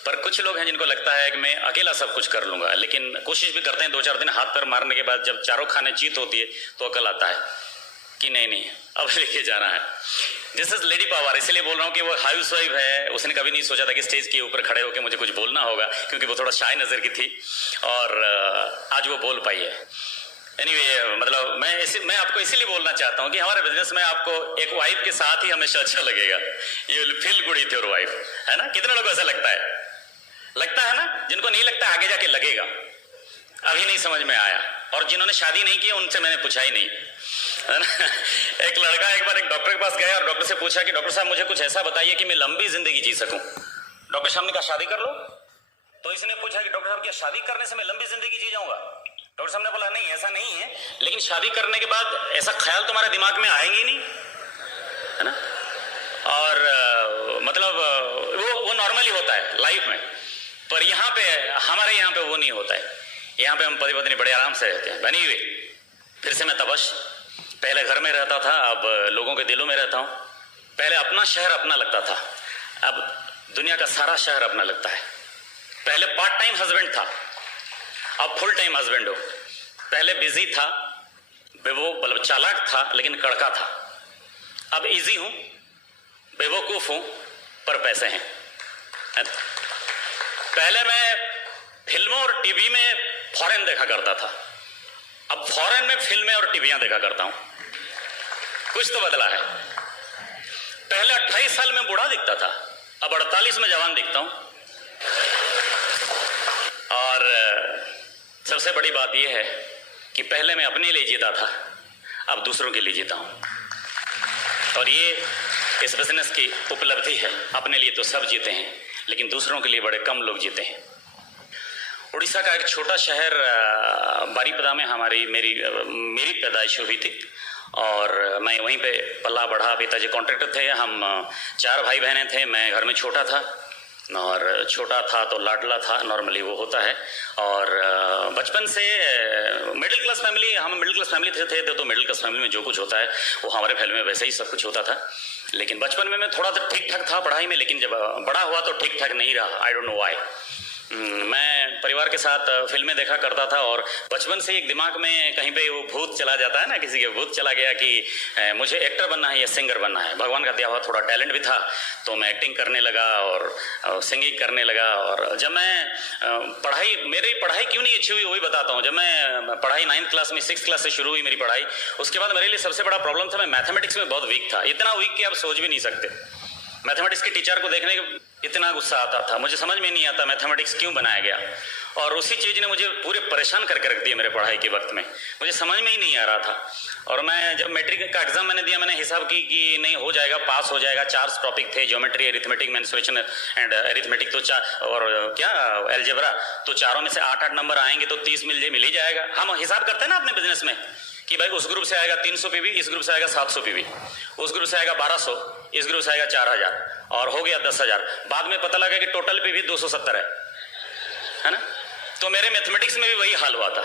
पर कुछ लोग हैं जिनको लगता है कि मैं अकेला सब कुछ कर लूँगा, लेकिन कोशिश भी करते हैं। 2-4 दिन हाथ पैर मारने के बाद जब चारों खाने जीत होती है तो अकल आता है कि नहीं अब लेके जाना है। This is lady power. इसलिए बोल रहा हूँ कि वो हाउस वाइफ है, उसने कभी नहीं सोचा था कि स्टेज के ऊपर खड़े होकर मुझे कुछ बोलना होगा, क्योंकि वो थोड़ा शाय नज़र की थी और आज वो बोल पाई है। एनीवे, मतलब मैं आपको इसीलिए बोलना चाहता हूँ कि हमारे बिजनेस में आपको एक वाइफ के साथ ही हमेशा अच्छा लगेगा। You will feel good with your wife, है ना। कितने लोगों को ऐसा लगता है ना। जिनको नहीं लगता आगे जाके लगेगा, अभी नहीं समझ में आया। और जिन्होंने शादी नहीं की उनसे मैंने पूछा ही नहीं, है ना। एक लड़का एक बार एक डॉक्टर के पास गया और डॉक्टर से पूछा कि डॉक्टर साहब मुझे कुछ ऐसा बताइए कि मैं लंबी जिंदगी जी सकूं। डॉक्टर साहब ने कहा शादी कर लो। तो इसने पूछा कि डॉक्टर साहब क्या शादी करने से मैं लंबी जिंदगी जी जाऊंगा। डॉक्टर साहब ने बोला नहीं ऐसा नहीं है, लेकिन शादी करने के बाद ऐसा ख्याल तुम्हारे दिमाग में आएंगे ही नहीं, है ना। और मतलब वो नॉर्मली होता है लाइफ में, पर यहाँ पे हमारे यहाँ पे वो नहीं होता है। यहाँ पे हम पति पत्नी बड़े आराम से रहते हैं, बनी हुई। फिर से मैं तपश, पहले घर में रहता था, अब लोगों के दिलों में रहता हूँ। पहले अपना शहर अपना लगता था, अब दुनिया का सारा शहर अपना लगता है। पहले पार्ट टाइम हस्बैंड था, अब फुल टाइम हस्बैंड हो। पहले बिजी था, वो मतलब चालाक था लेकिन कड़का था। अब इजी हूं, बेवकूफ हूं, पर पैसे हैं। पहले मैं फिल्मों और टीवी में फॉरेन देखा करता था, अब फॉरेन में फिल्में और टीवियां देखा करता हूं। कुछ तो बदला है। पहले 28 साल में बूढ़ा दिखता था, अब 48 में जवान दिखता हूं। और सबसे बड़ी बात यह है कि पहले मैं अपने लिए जीता था, अब दूसरों के लिए जीता हूं। और ये इस बिजनेस की उपलब्धि है। अपने लिए तो सब जीते हैं, लेकिन दूसरों के लिए बड़े कम लोग जीते हैं। उड़ीसा का एक छोटा शहर बारीपदा में मेरी पैदाइश हुई थी और मैं वहीं पे पला बढ़ा। पिताजी कॉन्ट्रैक्टर थे, हम 4 भाई बहनें थे, मैं घर में छोटा था। और छोटा था तो लाडला था, नॉर्मली वो होता है। और बचपन से मिडिल क्लास फैमिली, हम मिडिल क्लास फैमिली थे तो मिडिल क्लास फैमिली में जो कुछ होता है वो हमारे फैमिली में वैसे ही सब कुछ होता था। लेकिन बचपन में मैं थोड़ा तो ठीक ठाक था पढ़ाई में, लेकिन जब बड़ा हुआ तो ठीक ठाक नहीं रहा। I don't know why. मैं परिवार के साथ फिल्में देखा करता था और बचपन से एक दिमाग में कहीं पे वो भूत चला जाता है ना, किसी के भूत चला गया कि मुझे एक्टर बनना है या सिंगर बनना है। भगवान का दिया हुआ थोड़ा टैलेंट भी था तो मैं एक्टिंग करने लगा और सिंगिंग करने लगा। और जब मैं मेरी पढ़ाई क्यों नहीं अच्छी हुई वही बताता हूँ। जब मैं पढ़ाई 9th क्लास में 6th क्लास से शुरू हुई मेरी पढ़ाई, उसके बाद मेरे लिए सबसे बड़ा प्रॉब्लम था, मैं मैथमेटिक्स में बहुत वीक था। इतना वीक कि आप सोच भी नहीं सकते। मैथमेटिक्स के टीचर को देखने के इतना गुस्सा आता था, मुझे समझ में नहीं आता मैथमेटिक्स क्यों बनाया गया। और उसी चीज़ ने मुझे पूरे परेशान करके रख दिया मेरे पढ़ाई के वक्त में, मुझे समझ में ही नहीं आ रहा था। और मैं जब मैट्रिक का एग्जाम मैंने दिया, मैंने हिसाब की कि नहीं हो जाएगा, पास हो जाएगा। 4 टॉपिक थे, geometry, arithmetic, mensuration and arithmetic, तो और क्या एलजेब्रा, तो चारों में से 8-8 नंबर आएंगे तो 30 मिल ही जाएगा। हम हिसाब करते हैं ना अपने बिजनेस में कि भाई उस ग्रुप से आएगा 300 पीवी, इस ग्रुप से आएगा 700 पीवी, उस ग्रुप से आएगा 1200, इस ग्रुप से आएगा 4000 और हो गया 10,000। बाद में पता लगा कि टोटल पीवी 270 है ना। तो मेरे मैथमेटिक्स में भी वही हाल हुआ था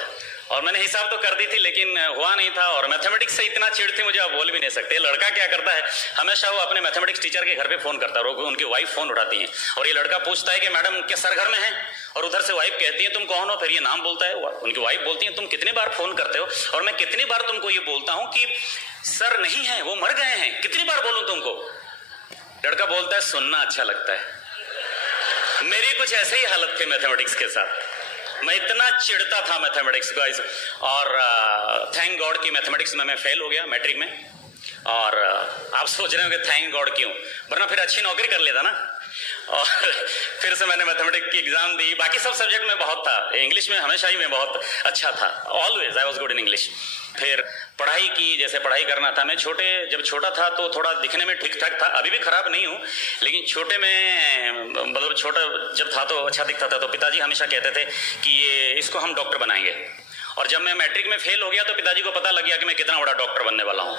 और मैंने हिसाब तो कर दी थी लेकिन हुआ नहीं था। और मैथमेटिक्स से इतना चिढ़ थी मुझे, आप बोल भी नहीं सकते। लड़का क्या करता है, हमेशा वो अपने मैथमेटिक्स टीचर के घर पे फोन करता है, उनकी वाइफ फोन उठाती है और ये लड़का पूछता है कि मैडम क्या सर घर में है, और उधर से वाइफ कहती है तुम कौन हो, फिर ये नाम बोलता है। उनकी वाइफ बोलती है तुम कितनी बार फोन करते हो और मैं कितनी बार तुमको ये बोलता हूं कि सर नहीं है, वो मर गए हैं, कितनी बार बोलूं तुमको। लड़का बोलता है सुनना अच्छा लगता है। मेरी कुछ ऐसे ही हालत थी मैथमेटिक्स के साथ, मैं इतना चिढ़ता था मैथमेटिक्स गाइस। और थैंक गॉड कि मैथमेटिक्स में मैं फेल हो गया मैट्रिक में। और आप सोच रहे हो कि थैंक गॉड क्यों, वरना फिर अच्छी नौकरी कर लेता ना। और फिर से मैंने मैथमेटिक्स की एग्जाम दी। बाकी सब सब्जेक्ट में बहुत था, इंग्लिश में हमेशा ही मैं बहुत अच्छा था, always I was good in English. फिर पढ़ाई की, जैसे पढ़ाई करना था। मैं जब छोटा था तो थोड़ा दिखने में ठीक ठाक था, अभी भी खराब नहीं हूँ, लेकिन छोटे में मतलब छोटा जब था तो अच्छा दिखता था। तो पिताजी हमेशा कहते थे कि इसको हम डॉक्टर बनाएंगे। और जब मैं मैट्रिक में फेल हो गया तो पिताजी को पता लग गया कि मैं कितना बड़ा डॉक्टर बनने वाला हूँ,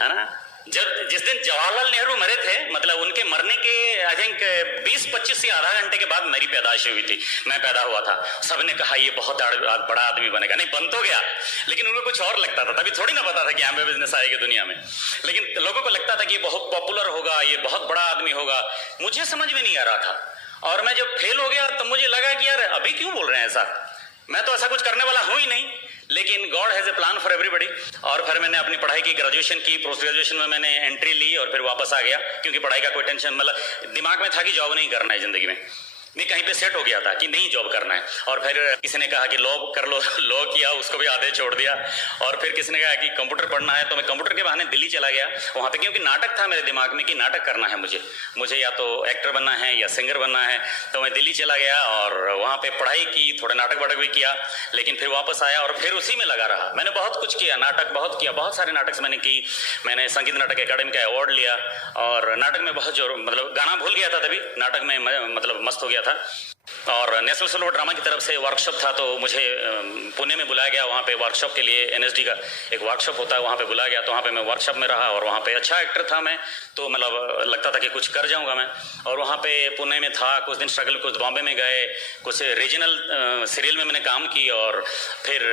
है ना। जब जिस दिन जवाहरलाल नेहरू मरे थे, मतलब उनके मरने के आई थिंक 20-25 से आधा घंटे के बाद मेरी पैदाइश हुई थी, मैं पैदा हुआ था। सबने कहा ये बहुत बड़ा आदमी बनेगा। नहीं, बन तो गया, लेकिन उनको कुछ और लगता था। तभी थोड़ी ना पता था कि एमवे बिजनेस आएगी दुनिया में, लेकिन लोगों को लगता था कि ये बहुत पॉपुलर होगा, ये बहुत बड़ा आदमी होगा। मुझे समझ में नहीं आ रहा था, और मैं जब फेल हो गया तो मुझे लगा कि यार अभी क्यों बोल रहे हैं ऐसा, मैं तो ऐसा कुछ करने वाला हूं ही नहीं। लेकिन God has a plan for everybody. और फिर मैंने अपनी पढ़ाई की, ग्रेजुएशन की, पोस्ट ग्रेजुएशन में मैंने एंट्री ली और फिर वापस आ गया, क्योंकि पढ़ाई का कोई टेंशन, मतलब दिमाग में था कि जॉब नहीं करना है जिंदगी में। मैं कहीं पे सेट हो गया था कि नहीं जॉब करना है। और फिर किसी ने कहा कि लॉ कर लो, लॉ किया, उसको भी आधे छोड़ दिया। और फिर किसी ने कहा कि कंप्यूटर पढ़ना है, तो मैं कंप्यूटर के बहाने दिल्ली चला गया वहाँ पे, क्योंकि नाटक था मेरे दिमाग में कि नाटक करना है मुझे या तो एक्टर बनना है या सिंगर बनना है। तो मैं दिल्ली चला गया और वहाँ पे पढ़ाई की, थोड़ा नाटक वाटक भी किया, लेकिन फिर वापस आया और फिर उसी में लगा रहा। मैंने बहुत कुछ किया, नाटक बहुत किया, बहुत सारे नाटक मैंने की। मैंने संगीत नाटक अकादमी का अवार्ड लिया और नाटक में बहुत जोर, मतलब गाना भूल गया था तभी, नाटक में मतलब मस्त हो गया था। और नेशनल स्कूल ऑफ ड्रामा की तरफ से वर्कशॉप था, तो मुझे पुणे में बुलाया गया वहाँ पे वर्कशॉप के लिए। एनएसडी का एक वर्कशॉप होता है, वहाँ पे बुलाया गया, तो वहाँ पे मैं वर्कशॉप में रहा और वहाँ पे अच्छा एक्टर था मैं, तो मतलब लगता था कि कुछ कर जाऊँगा मैं। और वहाँ पे पुणे में था, कुछ दिन स्ट्रगल, कुछ बॉम्बे में गए, कुछ रीजनल सीरियल में मैंने काम की। और फिर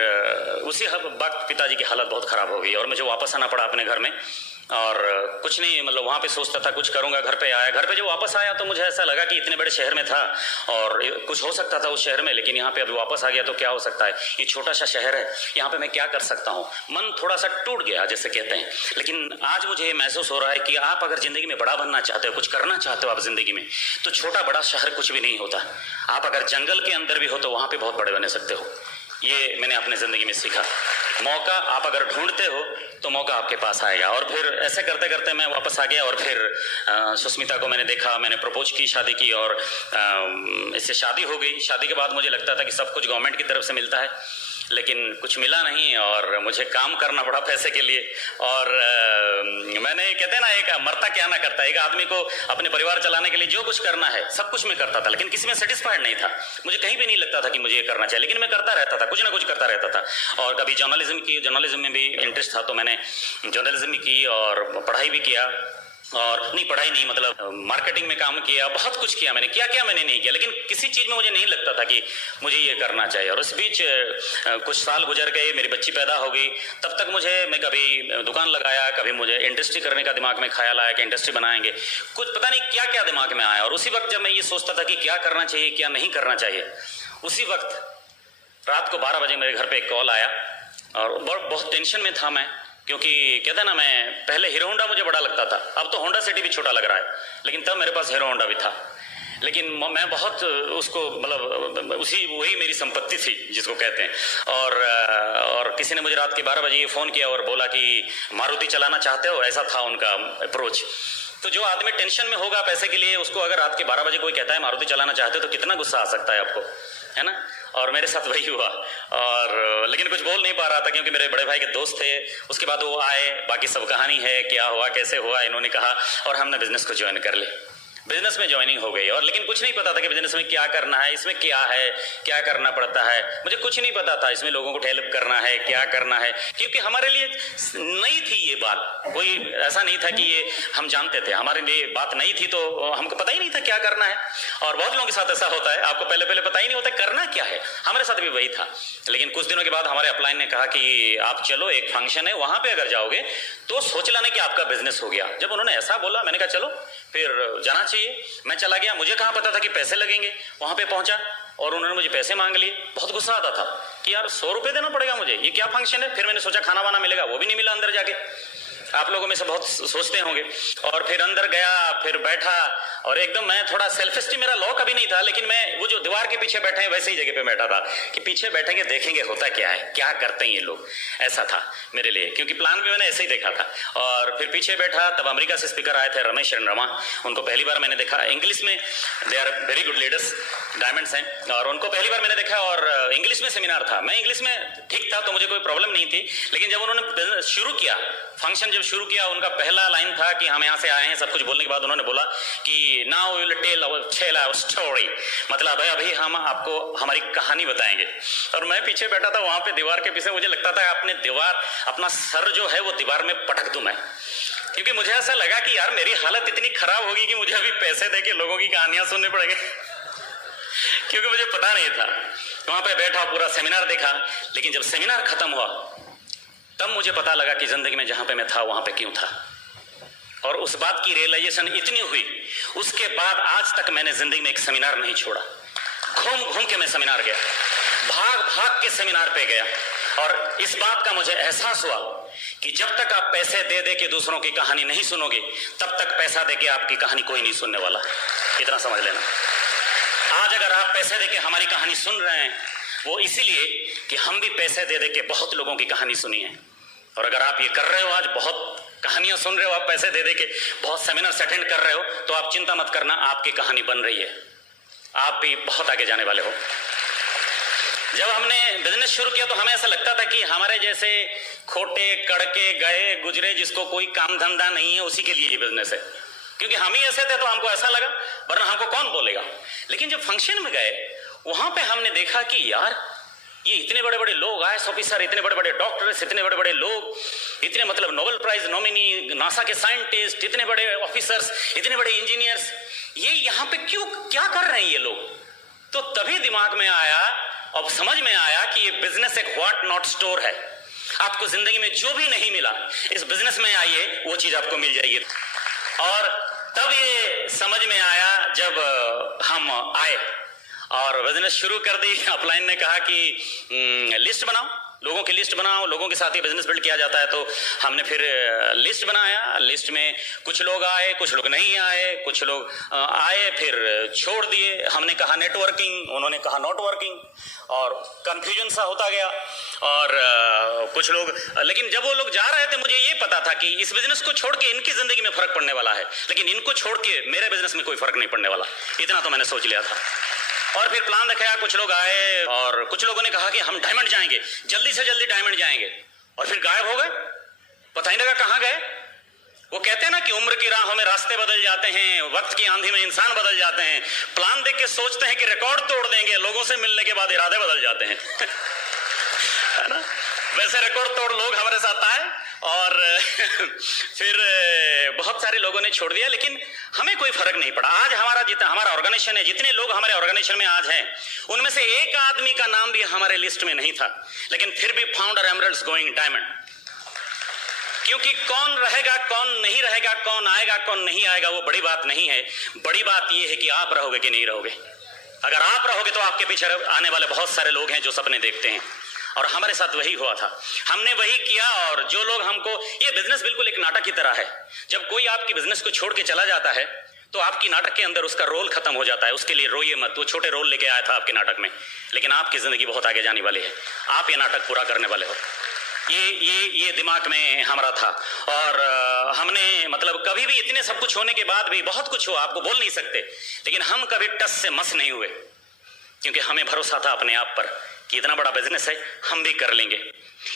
उसी वक्त पिताजी की हालत बहुत ख़राब हो गई और मुझे वापस आना पड़ा अपने घर में। और कुछ नहीं, मतलब वहाँ पे सोचता था कुछ करूँगा। घर पे आया, घर पे जब वापस आया तो मुझे ऐसा लगा कि इतने बड़े शहर में था और कुछ हो सकता था उस शहर में, लेकिन यहाँ पे अभी वापस आ गया तो क्या हो सकता है, ये छोटा सा शहर है, यहाँ पे मैं क्या कर सकता हूँ। मन थोड़ा सा टूट गया जैसे कहते हैं। लेकिन आज मुझे ये महसूस हो रहा है कि आप अगर जिंदगी में बड़ा बनना चाहते हो, कुछ करना चाहते हो आप जिंदगी में, तो छोटा बड़ा शहर कुछ भी नहीं होता। आप अगर जंगल के अंदर भी हो तो वहाँ पे बहुत बड़े बन सकते हो। ये मैंने अपने जिंदगी में सीखा। मौका आप अगर ढूंढते हो तो मौका आपके पास आएगा। और फिर ऐसे करते करते मैं वापस आ गया और फिर सुष्मिता को मैंने देखा, मैंने प्रपोज की, शादी की और इससे शादी हो गई। शादी के बाद मुझे लगता था कि सब कुछ गवर्नमेंट की तरफ से मिलता है, लेकिन कुछ मिला नहीं और मुझे काम करना पड़ा पैसे के लिए। और मैंने, कहते हैं ना, एक मरता क्या ना करता, एक आदमी को अपने परिवार चलाने के लिए जो कुछ करना है सब कुछ मैं करता था, लेकिन किसी में सेटिस्फाइड नहीं था। मुझे कहीं भी नहीं लगता था कि मुझे ये करना चाहिए, लेकिन मैं करता रहता था, कुछ ना कुछ करता रहता था। और कभी जर्नलिज्म की, जर्नलिज्म में भी इंटरेस्ट था, तो मैंने जर्नलिज्म भी की और पढ़ाई भी किया। और नहीं, पढ़ाई नहीं, मतलब मार्केटिंग में काम किया, बहुत कुछ किया मैंने। क्या मैंने नहीं किया, लेकिन किसी चीज़ में मुझे नहीं लगता था कि मुझे ये करना चाहिए। और इस बीच कुछ साल गुजर गए, मेरी बच्ची पैदा हो गई। तब तक मैं कभी दुकान लगाया, कभी मुझे इंडस्ट्री करने का दिमाग में ख्याल आया कि इंडस्ट्री बनाएंगे, कुछ पता नहीं क्या क्या दिमाग में आया। और उसी वक्त जब मैं ये सोचता था कि क्या करना चाहिए क्या नहीं करना चाहिए, उसी वक्त रात को 12 बजे मेरे घर पर एक कॉल आया और बहुत टेंशन में था मैं, क्योंकि कहते ना, मैं पहले हीरो होंडा मुझे बड़ा लगता था, अब तो होंडा सिटी भी छोटा लग रहा है, लेकिन तब मेरे पास हीरो होंडा भी था। लेकिन मैं बहुत उसको, मतलब वही मेरी संपत्ति थी जिसको कहते हैं। और किसी ने मुझे रात के 12 बजे ये फ़ोन किया और बोला कि मारुति चलाना चाहते हो, ऐसा था उनका अप्रोच। तो जो आदमी टेंशन में होगा पैसे के लिए, उसको अगर रात के 12 बजे कोई कहता है मारुति चलाना चाहते हो, तो कितना गुस्सा आ सकता है आपको, है ना। और मेरे साथ वही हुआ। और लेकिन कुछ बोल नहीं पा रहा था, क्योंकि मेरे बड़े भाई के दोस्त थे। उसके बाद वो आए, बाकी सब कहानी है, क्या हुआ कैसे हुआ इन्होंने कहा, और हमने बिजनेस को ज्वाइन कर ली। बिजनेस में ज्वाइनिंग हो गई। और लेकिन कुछ नहीं पता था कि बिजनेस में क्या करना है, इसमें क्या है, क्या करना पड़ता है, मुझे कुछ नहीं पता था। इसमें लोगों को हेल्प करना है, क्या करना है, क्योंकि हमारे लिए नई थी ये बात। कोई ऐसा नहीं था कि ये हम जानते थे, हमारे लिए बात नई थी, तो हमको पता ही नहीं था क्या करना है। और बहुत लोगों के साथ ऐसा होता है, आपको पहले पता ही नहीं होता करना क्या है। हमारे साथ भी वही था। लेकिन कुछ दिनों के बाद हमारे अपलाइन ने कहा कि आप चलो, एक फंक्शन है, वहां पे अगर जाओगे तो सोच लाने कि आपका बिजनेस हो गया। जब उन्होंने ऐसा बोला, मैंने कहा चलो फिर जाना चाहिए। मैं चला गया, मुझे कहाँ पता था कि पैसे लगेंगे। वहां पे पहुंचा और उन्होंने मुझे पैसे मांग लिए। बहुत गुस्सा आता था कि यार 100 रुपए देना पड़ेगा मुझे, ये क्या फंक्शन है। फिर मैंने सोचा खाना वाना मिलेगा, वो भी नहीं मिला अंदर जाके। आप लोगों में से बहुत सोचते होंगे। और फिर अंदर गया, फिर बैठा, और एकदम मैं थोड़ा सेल्फ एस्टीम, मेरा लॉ कभी नहीं था, लेकिन मैं वो जो दीवार के पीछे बैठे हैं वैसे ही जगह पे बैठा था कि पीछे बैठेंगे, देखेंगे होता क्या है, क्या करते हैं ये लोग। ऐसा था मेरे लिए, क्योंकि प्लान भी मैंने ऐसे ही देखा था। और फिर पीछे बैठा, तब अमेरिका से स्पीकर आए थे, रमेश रमा। उनको पहली बार मैंने देखा इंग्लिश में। They are very good leaders, diamonds हैं। और उनको पहली बार मैंने देखा और इंग्लिश में सेमिनार था। मैं इंग्लिश में ठीक था, तो मुझे कोई प्रॉब्लम नहीं थी। लेकिन जब उन्होंने शुरू किया, फंक्शन जब शुरू किया, उनका पहला लाइन था कि हम यहाँ से आए हैं। सब कुछ बोलने के बाद उन्होंने बोला कि कि now we will tell our story, मतलब अभी हम आपको हमारी कहानी बताएंगे। और मैं पीछे बैठा था वहां पे दीवार के पीछे, मुझे लगता था अपना सर जो है वो दीवार में पटक दूं मैं, क्योंकि मुझे ऐसा लगा कि यार मेरी हालत इतनी खराब होगी कि मुझे अभी पैसे देके लोगों की कहानियां सुननी पड़ेगी क्योंकि मुझे पता नहीं था। वहां पे बैठा पूरा सेमिनार देखा, लेकिन जब सेमिनार खत्म हुआ तब मुझे पता लगा कि जिंदगी में जहां पे मैं था वहां पे क्यों था। और उस बात की रियलाइजेशन इतनी हुई, उसके बाद आज तक मैंने जिंदगी में एक सेमिनार नहीं छोड़ा। घूम घूम के मैं सेमिनार गया, भाग भाग के सेमिनार पे गया, और इस बात का मुझे एहसास हुआ कि जब तक आप पैसे दे दे के दूसरों की कहानी नहीं सुनोगे, तब तक पैसा दे के आपकी कहानी कोई नहीं सुनने वाला। इतना समझ लेना। आज अगर आप पैसे दे के हमारी कहानी सुन रहे हैं, वो इसीलिए कि हम भी पैसे दे दे के बहुत लोगों की कहानी सुनी है। और अगर आप ये कर रहे हो, आज बहुत कहानियां सुन रहे हो, आप पैसे दे दे के बहुत सेमिनार अटेंड कर रहे हो, तो आप चिंता मत करना, आपकी कहानी बन रही है, आप भी बहुत आगे जाने वाले हो। जब हमने बिजनेस शुरू किया तो हमें ऐसा लगता था कि हमारे जैसे खोटे कड़के गए गुजरे जिसको कोई काम धंधा नहीं है, उसी के लिए ये बिजनेस है, क्योंकि हम ही ऐसे थे तो हमको ऐसा लगा, वरना हमको कौन बोलेगा। लेकिन जब फंक्शन में गए, वहां पे हमने देखा कि यार ये इतने बड़े बड़े लोग, IAS ऑफिसर, इतने बड़े बड़े डॉक्टर्स, इतने बड़े बड़े लोग, इतने मतलब नोबेल प्राइज नॉमिनी, नासा के साइंटिस्ट, इतने बड़े ऑफिसर्स, इतने बड़े इंजीनियर्स, ये यहाँ पे क्यों, क्या कर रहे हैं ये लोग। तो तभी दिमाग में आया और समझ में आया कि ये बिजनेस एक व्हाट नॉट स्टोर है। आपको जिंदगी में जो भी नहीं मिला, इस बिजनेस में आइए, वो चीज आपको मिल जाएगी। और तब ये समझ में आया जब हम आए और बिजनेस शुरू कर दी। अपलाइन ने कहा कि लिस्ट बनाओ, लोगों की लिस्ट बनाओ, लोगों के साथ ही बिजनेस बिल्ड किया जाता है। तो हमने फिर लिस्ट बनाया, लिस्ट में कुछ लोग आए, कुछ लोग नहीं आए, कुछ लोग आए फिर छोड़ दिए। हमने कहा नेटवर्किंग, उन्होंने कहा नॉट वर्किंग, और कंफ्यूजन सा होता गया। और कुछ लोग, लेकिन जब वो लोग जा रहे थे, मुझे ये पता था कि इस बिजनेस को छोड़ के इनकी जिंदगी में फर्क पड़ने वाला है, लेकिन इनको छोड़ के मेरे बिजनेस में कोई फर्क नहीं पड़ने वाला। इतना तो मैंने सोच लिया था। और फिर प्लान रखा, कुछ लोग आए और कुछ लोगों ने कहा कि हम डायमंड जाएंगे, जल्दी से जल्दी डायमंड जाएंगे, और फिर गायब हो गए, पता ही नहीं लगा कहां गए। वो कहते हैं ना कि उम्र की राहों में रास्ते बदल जाते हैं, वक्त की आंधी में इंसान बदल जाते हैं। प्लान देख के सोचते हैं कि रिकॉर्ड तोड़ देंगे, लोगों से मिलने के बाद इरादे बदल जाते हैं है ना। वैसे रिकॉर्ड तोड़ लोग हमारे साथ आए और फिर बहुत सारे लोगों ने छोड़ दिया, लेकिन हमें कोई फर्क नहीं पड़ा। आज हमारा ऑर्गेनाइजेशन है, जितने लोग हमारे ऑर्गेनाइजेशन में आज हैं, उनमें से एक आदमी का नाम भी हमारे लिस्ट में नहीं था, लेकिन फिर भी फाउंडर एमरल्ड्स गोइंग डायमंड। क्योंकि कौन रहेगा, कौन नहीं रहेगा, कौन आएगा, कौन नहीं आएगा, वो बड़ी बात नहीं है। बड़ी बात यह है कि आप रहोगे कि नहीं रहोगे। अगर आप रहोगे तो आपके पीछे आने वाले बहुत सारे लोग हैं जो सपने देखते हैं, और हमारे साथ वही हुआ था, हमने वही किया। और जो लोग हमको, ये बिजनेस बिल्कुल एक नाटक की तरह है। जब कोई आपकी बिजनेस को छोड़ के चला जाता है तो आपकी नाटक के अंदर उसका रोल खत्म हो जाता है। उसके लिए रोइए मत, वो छोटे रोल लेके आया था आपके नाटक में, लेकिन आपकी जिंदगी बहुत आगे जाने वाली है। आप ये नाटक पूरा करने वाले हो। ये दिमाग में हमारा था। और हमने मतलब कभी भी, इतने सब कुछ होने के बाद भी, बहुत कुछ हुआ, आपको बोल नहीं सकते, लेकिन हम कभी टस से मस नहीं हुए, क्योंकि हमें भरोसा था अपने आप पर कि इतना बड़ा बिजनेस है, हम भी कर लेंगे।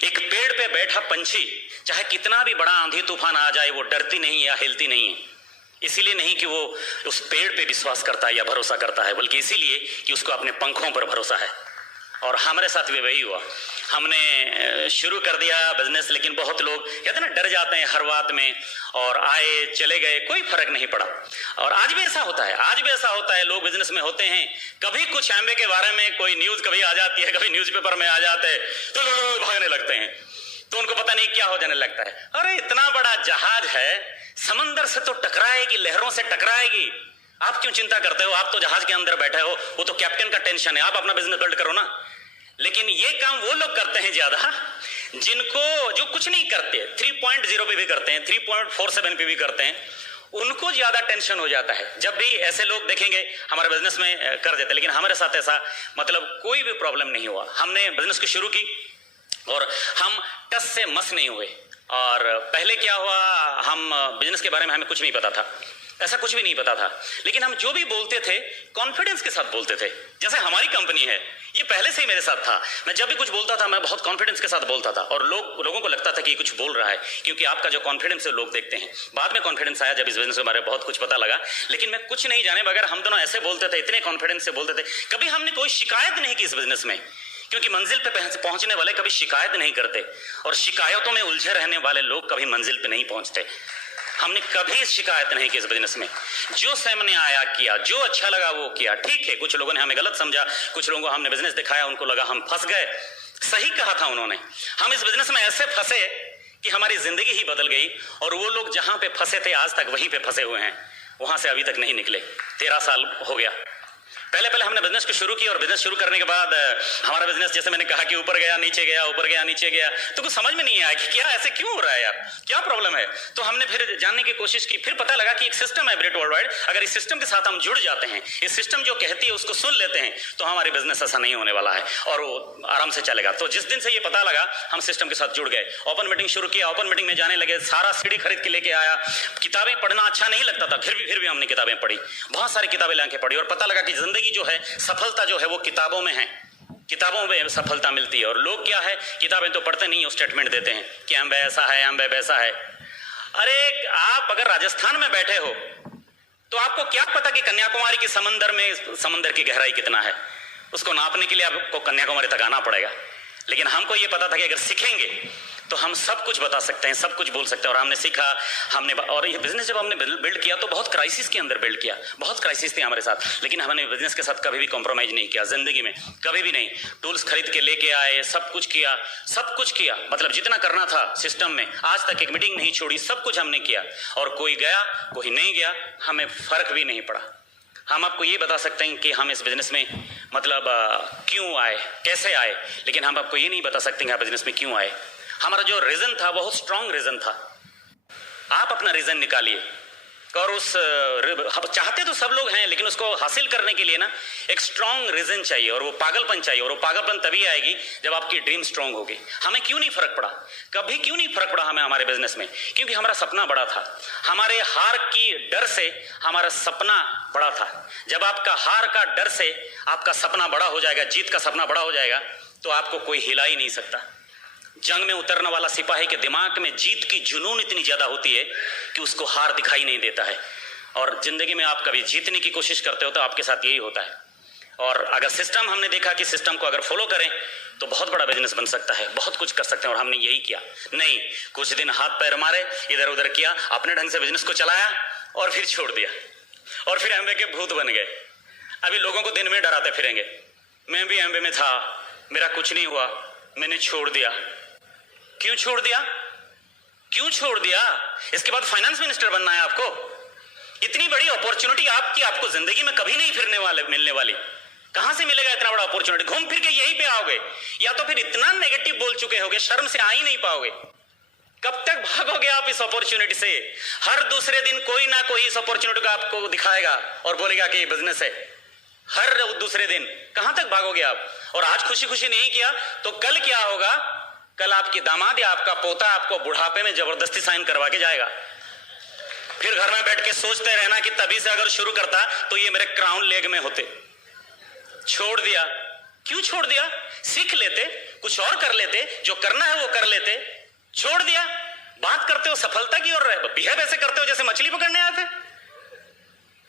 एक पेड़ पे बैठा पंछी चाहे कितना भी बड़ा आंधी तूफान आ जाए, वो डरती नहीं या हिलती नहीं है। इसीलिए नहीं कि वो उस पेड़ पे विश्वास करता है या भरोसा करता है, बल्कि इसीलिए कि उसको अपने पंखों पर भरोसा है। और हमारे साथ भी वही हुआ। हमने शुरू कर दिया बिजनेस, लेकिन बहुत लोग कहते हैं ना, डर जाते हैं हर बात में, और आए चले गए, कोई फर्क नहीं पड़ा। और आज भी ऐसा होता है, आज भी ऐसा होता है। लोग बिजनेस में होते हैं, कभी कुछ एमवे के बारे में कोई न्यूज कभी आ जाती है, कभी न्यूज़पेपर में आ जाते हैं, तो लोग भागने लगते हैं, तो उनको पता नहीं क्या हो जाने लगता है। अरे इतना बड़ा जहाज है, समंदर से तो टकराएगी, लहरों से टकराएगी, आप क्यों चिंता करते हो? आप तो जहाज के अंदर बैठे हो, वो तो कैप्टन का टेंशन है, आप अपना बिजनेस बिल्ड करो ना। लेकिन ये काम वो लोग करते हैं ज्यादा, जो कुछ नहीं करते, 3.0 पे भी करते हैं, 3.47 पे भी करते हैं, उनको ज्यादा टेंशन हो जाता है। जब भी ऐसे लोग देखेंगे हमारे बिजनेस में कर देते, लेकिन हमारे साथ ऐसा मतलब कोई भी प्रॉब्लम नहीं हुआ। हमने बिजनेस को शुरू की और हम टस से मस नहीं हुए। और पहले क्या हुआ, हम बिजनेस के बारे में हमें कुछ नहीं पता था। ऐसा कुछ भी नहीं पता था। लेकिन हम जो भी बोलते थे कॉन्फिडेंस के साथ बोलते थे। जैसे हमारी कंपनी है, ये पहले से ही मेरे साथ था। मैं जब भी कुछ बोलता था मैं बहुत कॉन्फिडेंस के साथ बोलता था और लोगों को लगता था कि ये कुछ बोल रहा है, क्योंकि आपका जो कॉन्फिडेंस है लोग देखते हैं। बाद में कॉन्फिडेंस आया जब इस बिजनेस के बारे में बहुत कुछ पता लगा, लेकिन मैं कुछ नहीं जाने बगैर हम दोनों ऐसे बोलते थे, इतने कॉन्फिडेंस से बोलते थे। कभी हमने कोई शिकायत नहीं की इस बिजनेस में, क्योंकि मंजिल पे पहुंचने वाले कभी शिकायत नहीं करते और शिकायतों में उलझे रहने वाले लोग कभी मंजिल पे नहीं पहुंचते। हमने कभी शिकायत नहीं की इस बिजनेस में। जो सामने आया किया, जो अच्छा लगा वो किया। ठीक है, कुछ लोगों ने हमें गलत समझा, कुछ लोगों को हमने बिजनेस दिखाया, उनको लगा हम फंस गए। सही कहा था उन्होंने, हम इस बिजनेस में ऐसे फंसे कि हमारी जिंदगी ही बदल गई। और वो लोग जहां पे फंसे थे आज तक वहीं पे फंसे हुए हैं, वहां से अभी तक नहीं निकले। 13 साल हो गया। पहले हमने बिजनेस को शुरू किया और बिजनेस शुरू करने के बाद हमारा बिजनेस, जैसे मैंने कहा कि ऊपर गया नीचे गया, ऊपर गया नीचे गया, तो कुछ समझ में नहीं आया कि क्या ऐसे क्यों हो रहा है यार, क्या प्रॉब्लम है। तो हमने फिर जानने की कोशिश की, फिर पता लगा कि एक सिस्टम है ब्रेट वर्ल्ड वाइड। अगर इस सिस्टम के साथ हम जुड़ जाते हैं, इस सिस्टम जो कहती है उसको सुन लेते हैं, तो हमारी बिजनेस ऐसा नहीं होने वाला है और वो आराम से चलेगा। तो जिस दिन से ये पता लगा हम सिस्टम के साथ जुड़ गए, ओपन मीटिंग शुरू किया, ओपन मीटिंग में जाने लगे, सारा सीडी खरीद के लेके आया। किताबें पढ़ना अच्छा नहीं लगता था, फिर भी हमने किताबें पढ़ी, बहुत सारी किताबें लाके पढ़ी और पता लगा कि जिंदगी जो है, सफलता जो है वो किताबों में है। किताबों में सफलता मिलती है। और लोग क्या है, किताबें तो पढ़ते नहीं, स्टेटमेंट देते हैं कि एमबे ऐसा है, एमबे वैसा है। अरे आप अगर राजस्थान में बैठे हो तो आपको क्या पता कि कन्याकुमारी के समंदर में समंदर की गहराई कितना है। उसको नापने के लिए आपको कन्याकुमारी तक आना पड़ेगा। लेकिन हमको ये पता था कि अगर सीखेंगे तो हम सब कुछ बता सकते हैं, सब कुछ बोल सकते हैं। और हमने सीखा, और ये बिजनेस जब हमने बिल्ड किया तो बहुत क्राइसिस के अंदर बिल्ड किया, बहुत क्राइसिस थी हमारे साथ। लेकिन हमने बिजनेस के साथ कभी भी कॉम्प्रोमाइज नहीं किया, जिंदगी में कभी भी नहीं। टूल्स खरीद के लेके आए, सब कुछ किया, मतलब जितना करना था सिस्टम में, आज तक एक मीटिंग नहीं छोड़ी, सब कुछ हमने किया। और कोई गया कोई नहीं गया, हमें फर्क भी नहीं पड़ा। हम आपको ये बता सकते हैं कि हम इस बिजनेस में मतलब क्यों आए, कैसे आए, लेकिन हम आपको ये नहीं बता सकते कि आप बिजनेस में क्यों आए। हमारा जो रीजन था बहुत स्ट्रांग रीजन था। आप अपना रीजन निकालिए और उस चाहते तो सब लोग हैं, लेकिन उसको हासिल करने के लिए ना एक स्ट्रांग रीजन चाहिए और वो पागलपन चाहिए। और वो पागलपन तभी आएगी जब आपकी ड्रीम स्ट्रांग होगी। हमें क्यों नहीं फर्क पड़ा, कभी क्यों नहीं फर्क पड़ा हमें हमारे बिजनेस में? क्योंकि हमारा सपना बड़ा था। हमारे हार की डर से हमारा सपना बड़ा था। जब आपका हार का डर से आपका सपना बड़ा हो जाएगा, जीत का सपना बड़ा हो जाएगा, तो आपको कोई हिला ही नहीं सकता। जंग में उतरने वाला सिपाही के दिमाग में जीत की जुनून इतनी ज्यादा होती है कि उसको हार दिखाई नहीं देता है। और जिंदगी में आप कभी जीतने की कोशिश करते हो तो आपके साथ यही होता है। और अगर सिस्टम, हमने देखा कि सिस्टम को अगर फॉलो करें तो बहुत बड़ा बिजनेस बन सकता है, बहुत कुछ कर सकते हैं। और हमने यही किया। नहीं, कुछ दिन हाथ पैर मारे, इधर उधर किया, अपने ढंग से बिजनेस को चलाया और फिर छोड़ दिया। और फिर एमबे के भूत बन गए। अभी लोगों को दिन में डराते फिरेंगे। मैं भी एमबे में था, मेरा कुछ नहीं हुआ, मैंने छोड़ दिया। क्यों छोड़ दिया? क्यों छोड़ दिया? इसके बाद फाइनेंस मिनिस्टर बनना है आपको? इतनी बड़ी अपॉर्चुनिटी आपको जिंदगी में कभी नहीं मिलने वाली। कहां से मिलेगा इतना बड़ा अपॉर्चुनिटी? घूम फिर के यहीं पे आओगे, या तो फिर इतना नेगेटिव बोल चुके होगे, शर्म से आ ही नहीं पाओगे। कब तक भागोगे आप इस अपॉर्चुनिटी से? हर दूसरे दिन कोई ना कोई इस अपॉर्चुनिटी को आपको दिखाएगा और बोलेगा कि बिजनेस है। हर दूसरे दिन कहां तक भागोगे आप? और आज खुशी खुशी नहीं किया तो कल क्या होगा? कल आपकी दामाद या आपका पोता आपको बुढ़ापे में जबरदस्ती साइन करवा के जाएगा। फिर घर में बैठ के सोचते रहना कि तभी से अगर शुरू करता तो ये मेरे क्राउन लेग में होते। छोड़ दिया। क्यों छोड़ दिया? सीख लेते, कुछ और कर लेते, जो करना है वो कर लेते। छोड़ दिया। बात करते हो सफलता की और बिहेव ऐसे करते हो जैसे मछली पकड़ने आए थे।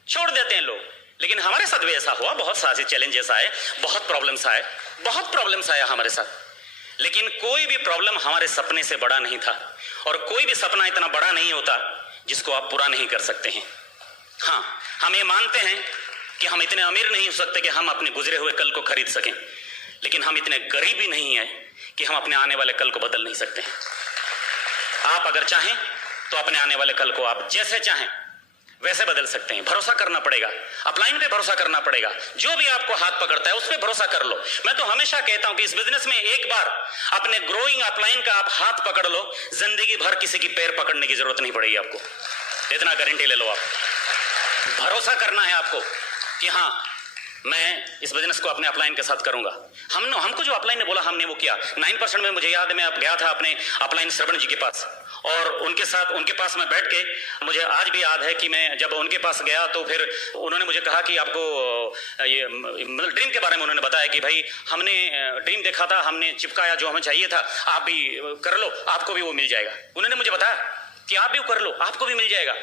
छोड़ देते हैं लोग। लेकिन हमारे साथ भी ऐसा हुआ, बहुत सारे चैलेंजेस आए, बहुत प्रॉब्लम्स आया हमारे साथ। लेकिन कोई भी प्रॉब्लम हमारे सपने से बड़ा नहीं था। और कोई भी सपना इतना बड़ा नहीं होता जिसको आप पूरा नहीं कर सकते हैं। हाँ, हम ये मानते हैं कि हम इतने अमीर नहीं हो सकते कि हम अपने गुजरे हुए कल को खरीद सकें, लेकिन हम इतने गरीब भी नहीं है कि हम अपने आने वाले कल को बदल नहीं सकते हैं। आप अगर चाहें तो अपने आने वाले कल को आप जैसे चाहें वैसे बदल सकते हैं। भरोसा करना पड़ेगा, अपलाइन पे भरोसा करना पड़ेगा। जो भी आपको हाथ पकड़ता है उस पर भरोसा कर लो। मैं तो हमेशा कहता हूं कि इस बिजनेस में एक बार अपने ग्रोइंग अपलाइन का आप हाथ पकड़ लो, जिंदगी भर किसी की पैर पकड़ने की जरूरत नहीं पड़ेगी आपको। इतना गारंटी ले लो आप। भरोसा करना है आपको कि हाँ, मैं इस बिजनेस को अपने अपलाइन के साथ करूंगा। हमको जो अपलाइन ने बोला हमने वो किया। 9% में मुझे याद है मैं गया था अपने अपलाइन श्रवण जी के पास, और उनके पास मैं बैठ के, मुझे आज भी याद है कि मैं जब उनके पास गया तो फिर उन्होंने मुझे कहा कि आपको ये मतलब ड्रीम के बारे में उन्होंने बताया कि भाई हमने ड्रीम देखा था, हमने चिपकाया जो हमें चाहिए था, आप भी कर लो, आपको भी वो मिल जाएगा। उन्होंने मुझे बताया कि आप भी कर लो, आपको भी मिल जाएगा।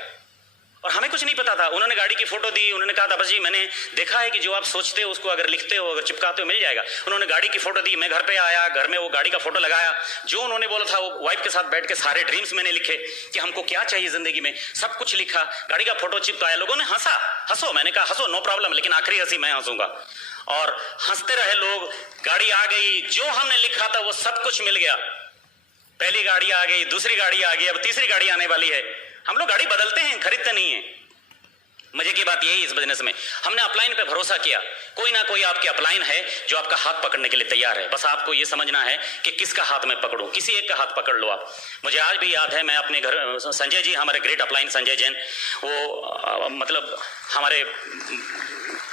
और हमें कुछ नहीं पता था। उन्होंने गाड़ी की फोटो दी, उन्होंने कहा था बस जी मैंने देखा है कि जो आप सोचते हो उसको अगर लिखते हो, अगर चिपकाते हो, मिल जाएगा। उन्होंने गाड़ी की फोटो दी, मैं घर पे आया, घर में वो गाड़ी का फोटो लगाया, जो उन्होंने बोला था वो वाइफ के साथ बैठ के सारे ड्रीम्स मैंने लिखे कि हमको क्या चाहिए जिंदगी में, सब कुछ लिखा, गाड़ी का फोटो चिपकाया। लोगों ने हंसा, हंसो, मैंने कहा हंसो, नो प्रॉब्लम, लेकिन आखिरी हंसी मैं हंसूंगा। और हंसते रहे लोग। गाड़ी आ गई, जो हमने लिखा था वो सब कुछ मिल गया। पहली गाड़ी आ गई, दूसरी गाड़ी आ गई, अब तीसरी गाड़ी आने वाली है। हम लोग गाड़ी बदलते हैं, खरीदते नहीं है। मजे की बात यही इस बिजनेस में, हमने अपलाइन पे भरोसा किया। कोई ना कोई आपके अपलाइन है जो आपका हाथ पकड़ने के लिए तैयार है। बस आपको ये समझना है कि किसका हाथ में पकड़ूं, किसी एक का हाथ पकड़ लो आप। मुझे आज भी याद है, मैं अपने घर, संजय जी हमारे ग्रेट अपलाइन संजय जैन, वो मतलब हमारे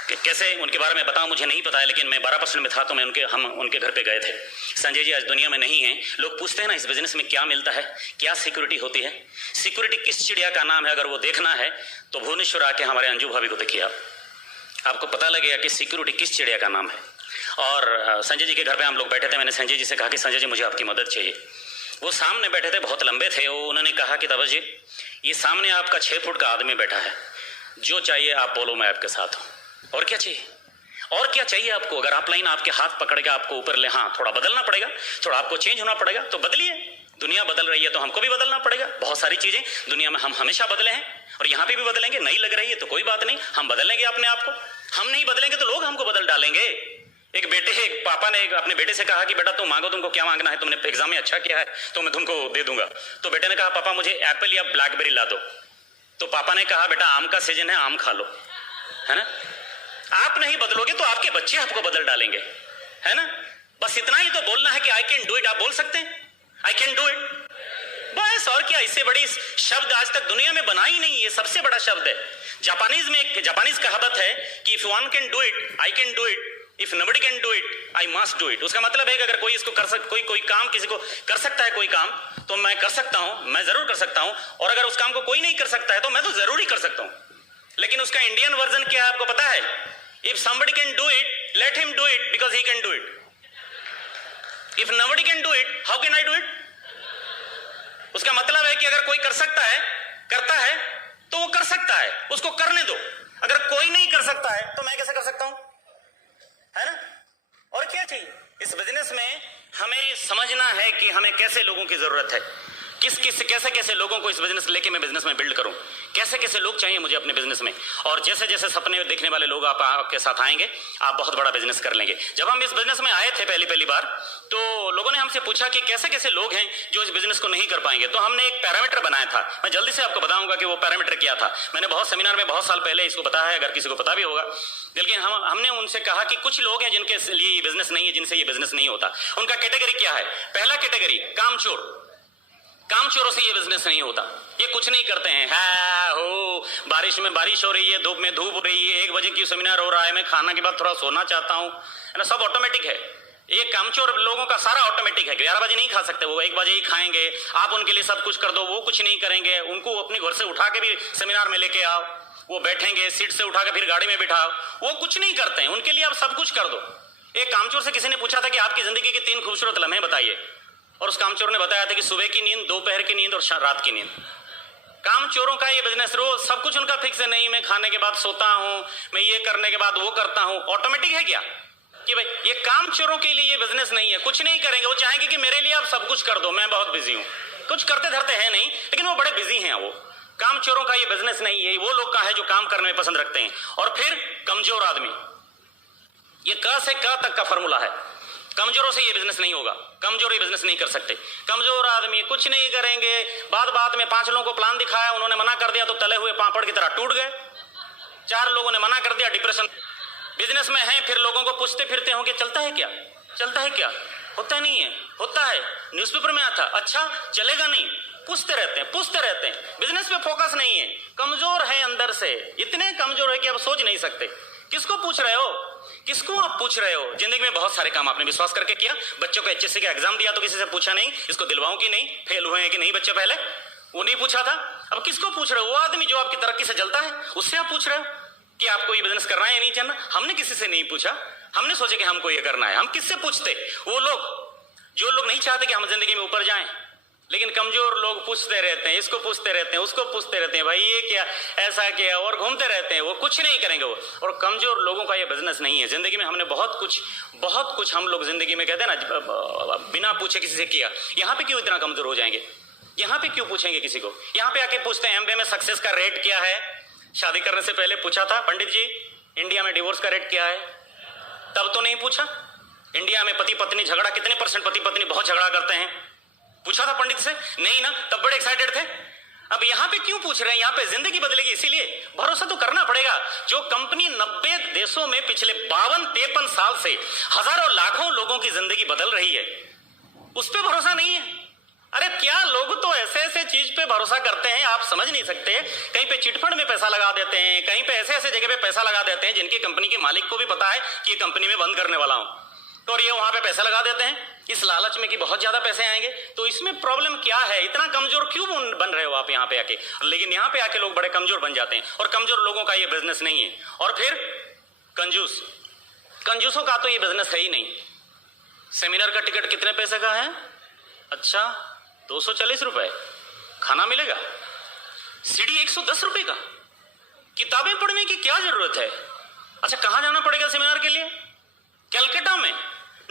कैसे उनके बारे में बताऊं मुझे नहीं पता है, लेकिन मैं 12% में था तो हम उनके घर पे गए थे। संजय जी आज दुनिया में नहीं है। लोग पूछते हैं ना इस बिजनेस में क्या मिलता है, क्या सिक्योरिटी होती है, सिक्योरिटी किस चिड़िया का नाम है, अगर वो देखना है तो भुवनेश्वर आके हमारे अंजू भाभी को देखिए आपको पता लगेगा कि सिक्योरिटी किस चिड़िया का नाम है। और संजय जी के घर पे हम लोग बैठे थे। मैंने संजय जी से कहा कि संजय जी मुझे आपकी मदद चाहिए। वो सामने बैठे थे, बहुत लंबे थे। वो उन्होंने कहा कि तबस जी ये सामने आपका 6 फुट का आदमी बैठा है, जो चाहिए आप बोलो, मैं आपके साथ हूँ। और क्या चाहिए, और क्या चाहिए आपको? अगर अपलाइन आपके हाथ पकड़ के आपको ऊपर ले, हाँ थोड़ा बदलना पड़ेगा, थोड़ा आपको चेंज होना पड़ेगा तो बदलिए। दुनिया बदल रही है तो हमको भी बदलना पड़ेगा। बहुत सारी चीजें दुनिया में हम हमेशा बदले हैं और यहाँ पे भी बदलेंगे। नई लग रही है तो कोई बात नहीं, हम बदल लेंगे अपने आप को। हम नहीं बदलेंगे तो लोग हमको बदल डालेंगे। एक पापा ने अपने बेटे से कहा कि बेटा तुम मांगो, तुमको क्या मांगना है, तुमने एग्जाम में अच्छा किया है तो मैं तुमको दे दूंगा। तो बेटे ने कहा पापा मुझे एप्पल या ब्लैकबेरी ला दो। तो पापा ने कहा बेटा आम का सीजन है, आम खा लो, है ना। आप नहीं बदलोगे तो आपके बच्चे आपको बदल डालेंगे, है ना। बस इतना ही तो बोलना है कि आई कैन डू इट। आप बोल सकते हैं आई कैन डू इट, बस। और क्या, इससे बड़ी शब्द आज तक दुनिया में बना ही नहीं, ये सबसे बड़ा शब्द है। जापानीज में एक जापानीज कहावत है कि if one can do it I can do it, if nobody can do it I must do it. उसका मतलब है कि अगर कोई इसको कोई काम किसी को कर सकता है कोई काम, तो मैं कर सकता हूं, मैं जरूर कर सकता हूं। और अगर उस काम को कोई नहीं कर सकता है तो मैं तो जरूर ही कर सकता हूं। लेकिन उसका इंडियन वर्जन क्या है आपको पता है? If somebody can do it, let him do it because he can do it. If nobody can do it, how can I do it? उसका मतलब है कि अगर कोई कर सकता है, करता है, तो वो कर सकता है, उसको करने दो। अगर कोई नहीं कर सकता है तो मैं कैसे कर सकता हूं, है ना। और क्या चाहिए इस बिजनेस में? हमें समझना है कि हमें कैसे लोगों की जरूरत है, कैसे लोगों को इस बिजनेस लेके मैं बिजनेस में बिल्ड करूं, कैसे लोग चाहिए मुझे अपने बिजनेस में। और जैसे सपने देखने वाले लोग आपके साथ आएंगे, आप बहुत बड़ा बिजनेस कर लेंगे। जब हम इस बिजनेस में आए थे पहली बार, तो लोगों ने हमसे पूछा कि कैसे लोग हैं जो इस बिजनेस को नहीं कर पाएंगे। तो हमने एक पैरामीटर बनाया था। मैं जल्दी से आपको बताऊंगा कि वो पैरामीटर क्या था। मैंने बहुत सेमिनार में बहुत साल पहले इसको बताया है, अगर किसी को पता भी होगा। लेकिन हमने उनसे कहा कि कुछ लोग हैं जिनके लिए ये बिजनेस नहीं है, जिनसे ये बिजनेस नहीं होता। उनका कैटेगरी क्या है? पहला कैटेगरी कामचोरों से ये बिजनेस नहीं होता। ये कुछ नहीं करते हैं, बारिश में बारिश हो रही है, धूप में धूप हो रही है, 1 बजे की सेमिनार हो रहा है, मैं खाना के बाद थोड़ा सोना चाहता हूँ, है ना। सब ऑटोमेटिक है। ये कामचोर लोगों का सारा ऑटोमेटिक है। 11 बजे नहीं खा सकते, वो 1 बजे ही खाएंगे। आप उनके लिए सब कुछ कर दो, वो कुछ नहीं करेंगे। उनको अपने घर से उठा के भी सेमिनार में लेके आओ, वो बैठेंगे, सीट से उठा के फिर गाड़ी में बिठाओ, वो कुछ नहीं करते हैं। उनके लिए आप सब कुछ कर दो। एक कामचोर से किसी ने पूछा था कि आपकी जिंदगी के 3 खूबसूरत लम्हे बताइए, और उस कामचोर ने बताया था कि सुबह की नींद, दोपहर की नींद और रात की नींद। कामचोरों का ये बिजनेस रोज सब कुछ उनका फिक्स है। नहीं मैं खाने के बाद सोता हूं, मैं ये करने के बाद वो करता हूं। ऑटोमेटिक है क्या कि भाई ये कामचोरों के लिए ये बिजनेस नहीं है। कुछ नहीं करेंगे, वो चाहेंगे कि मेरे लिए आप सब कुछ कर दो, मैं बहुत बिजी हूं। कुछ करते धरते है नहीं, लेकिन वो बड़े बिजी हैं। वो कामचोरों का ये बिजनेस नहीं है। वो लोग का है जो काम करने में पसंद रखते हैं। और फिर कमजोर आदमी, ये क से क तक का फॉर्मूला है। कमजोरों से ये बिजनेस नहीं होगा, कमजोर ये बिजनेस नहीं कर सकते। कमजोर आदमी कुछ नहीं करेंगे। बात में 5 लोगों को प्लान दिखाया, उन्होंने मना कर दिया तो तले हुए पापड़ की तरह टूट गए। 4 लोगों ने मना कर दिया, डिप्रेशन। बिजनेस में है, फिर लोगों को पूछते फिरते हो कि चलता है क्या, चलता है क्या? होता नहीं है, होता है, न्यूज़पेपर में आता, अच्छा चलेगा नहीं, पूछते रहते हैं। बिजनेस पे फोकस नहीं है, कमजोर है अंदर से, इतने कमजोर है कि आप सोच नहीं सकते। किसको पूछ रहे हो? किसको आप पूछ रहे हो? जिंदगी में बहुत सारे काम आपने विश्वास करके किया। बच्चों को एचएससी का एग्जाम दिया तो किसी से पूछा नहीं इसको दिलवाऊं कि नहीं, फेल हुए हैं कि नहीं बच्चे पहले, वो नहीं पूछा था। अब किसको पूछ रहे हो? वो आदमी जो आपकी तरक्की से जलता है उससे आप पूछ रहे हो कि आपको ये बिजनेस करना है या नहीं करना। हमने किसी से नहीं पूछा, हमने सोचा कि हमको ये करना है। हम किससे पूछते? वो लोग जो लोग नहीं चाहते कि हम जिंदगी में ऊपर जाएं, लेकिन कमजोर लोग पूछते रहते हैं, इसको पूछते रहते हैं, उसको पूछते रहते हैं, भाई ये क्या, ऐसा क्या, और घूमते रहते हैं। वो कुछ नहीं करेंगे वो। और कमजोर लोगों का ये बिजनेस नहीं है। जिंदगी में हमने बहुत कुछ हम लोग जिंदगी में कहते हैं ना बिना पूछे किसी से किया। यहाँ पे क्यों इतना कमजोर हो जाएंगे? यहाँ पे क्यों पूछेंगे किसी को? यहाँ पे आके पूछते हैं एमबीए में सक्सेस का रेट क्या है। शादी करने से पहले पूछा था पंडित जी इंडिया में डिवोर्स का रेट क्या है? तब तो नहीं पूछा। इंडिया में पति पत्नी झगड़ा कितने % पति पत्नी बहुत झगड़ा करते हैं? पूछा था पंडित से? नहीं ना, तब बड़े एक्साइटेड थे। अब यहाँ पे क्यों पूछ रहे हैं? यहाँ पे जिंदगी बदलेगी इसीलिए भरोसा तो करना पड़ेगा। जो कंपनी 90 देशों में पिछले 52-53 साल से हजारों लाखों लोगों की जिंदगी बदल रही है, उस पर भरोसा नहीं है। अरे क्या लोग तो ऐसे चीज पे भरोसा करते हैं आप समझ नहीं सकते। कहीं पे चिटफंड में पैसा लगा देते हैं, कहीं पे ऐसे जगह पे पैसा लगा देते हैं जिनकी कंपनी के मालिक को भी पता है कि ये कंपनी में बंद करने वाला हूं, तो और ये वहां पे पैसा लगा देते हैं इस लालच में कि बहुत ज्यादा पैसे आएंगे। तो इसमें प्रॉब्लम क्या है? इतना कमजोर क्यों बन रहे हो आप यहाँ पे आके? लेकिन यहाँ पे आके लोग बड़े कमजोर बन जाते हैं, और कमजोर लोगों का ये बिजनेस नहीं है। और फिर कंजूसों का तो ये बिजनेस है ही नहीं। सेमिनार का टिकट कितने पैसे का है? अच्छा 240 रुपए। खाना मिलेगा? सीडी 110 रुपए का। किताबें पढ़ने की क्या जरूरत है? अच्छा कहां जाना पड़ेगा सेमिनार के लिए? कलकत्ता में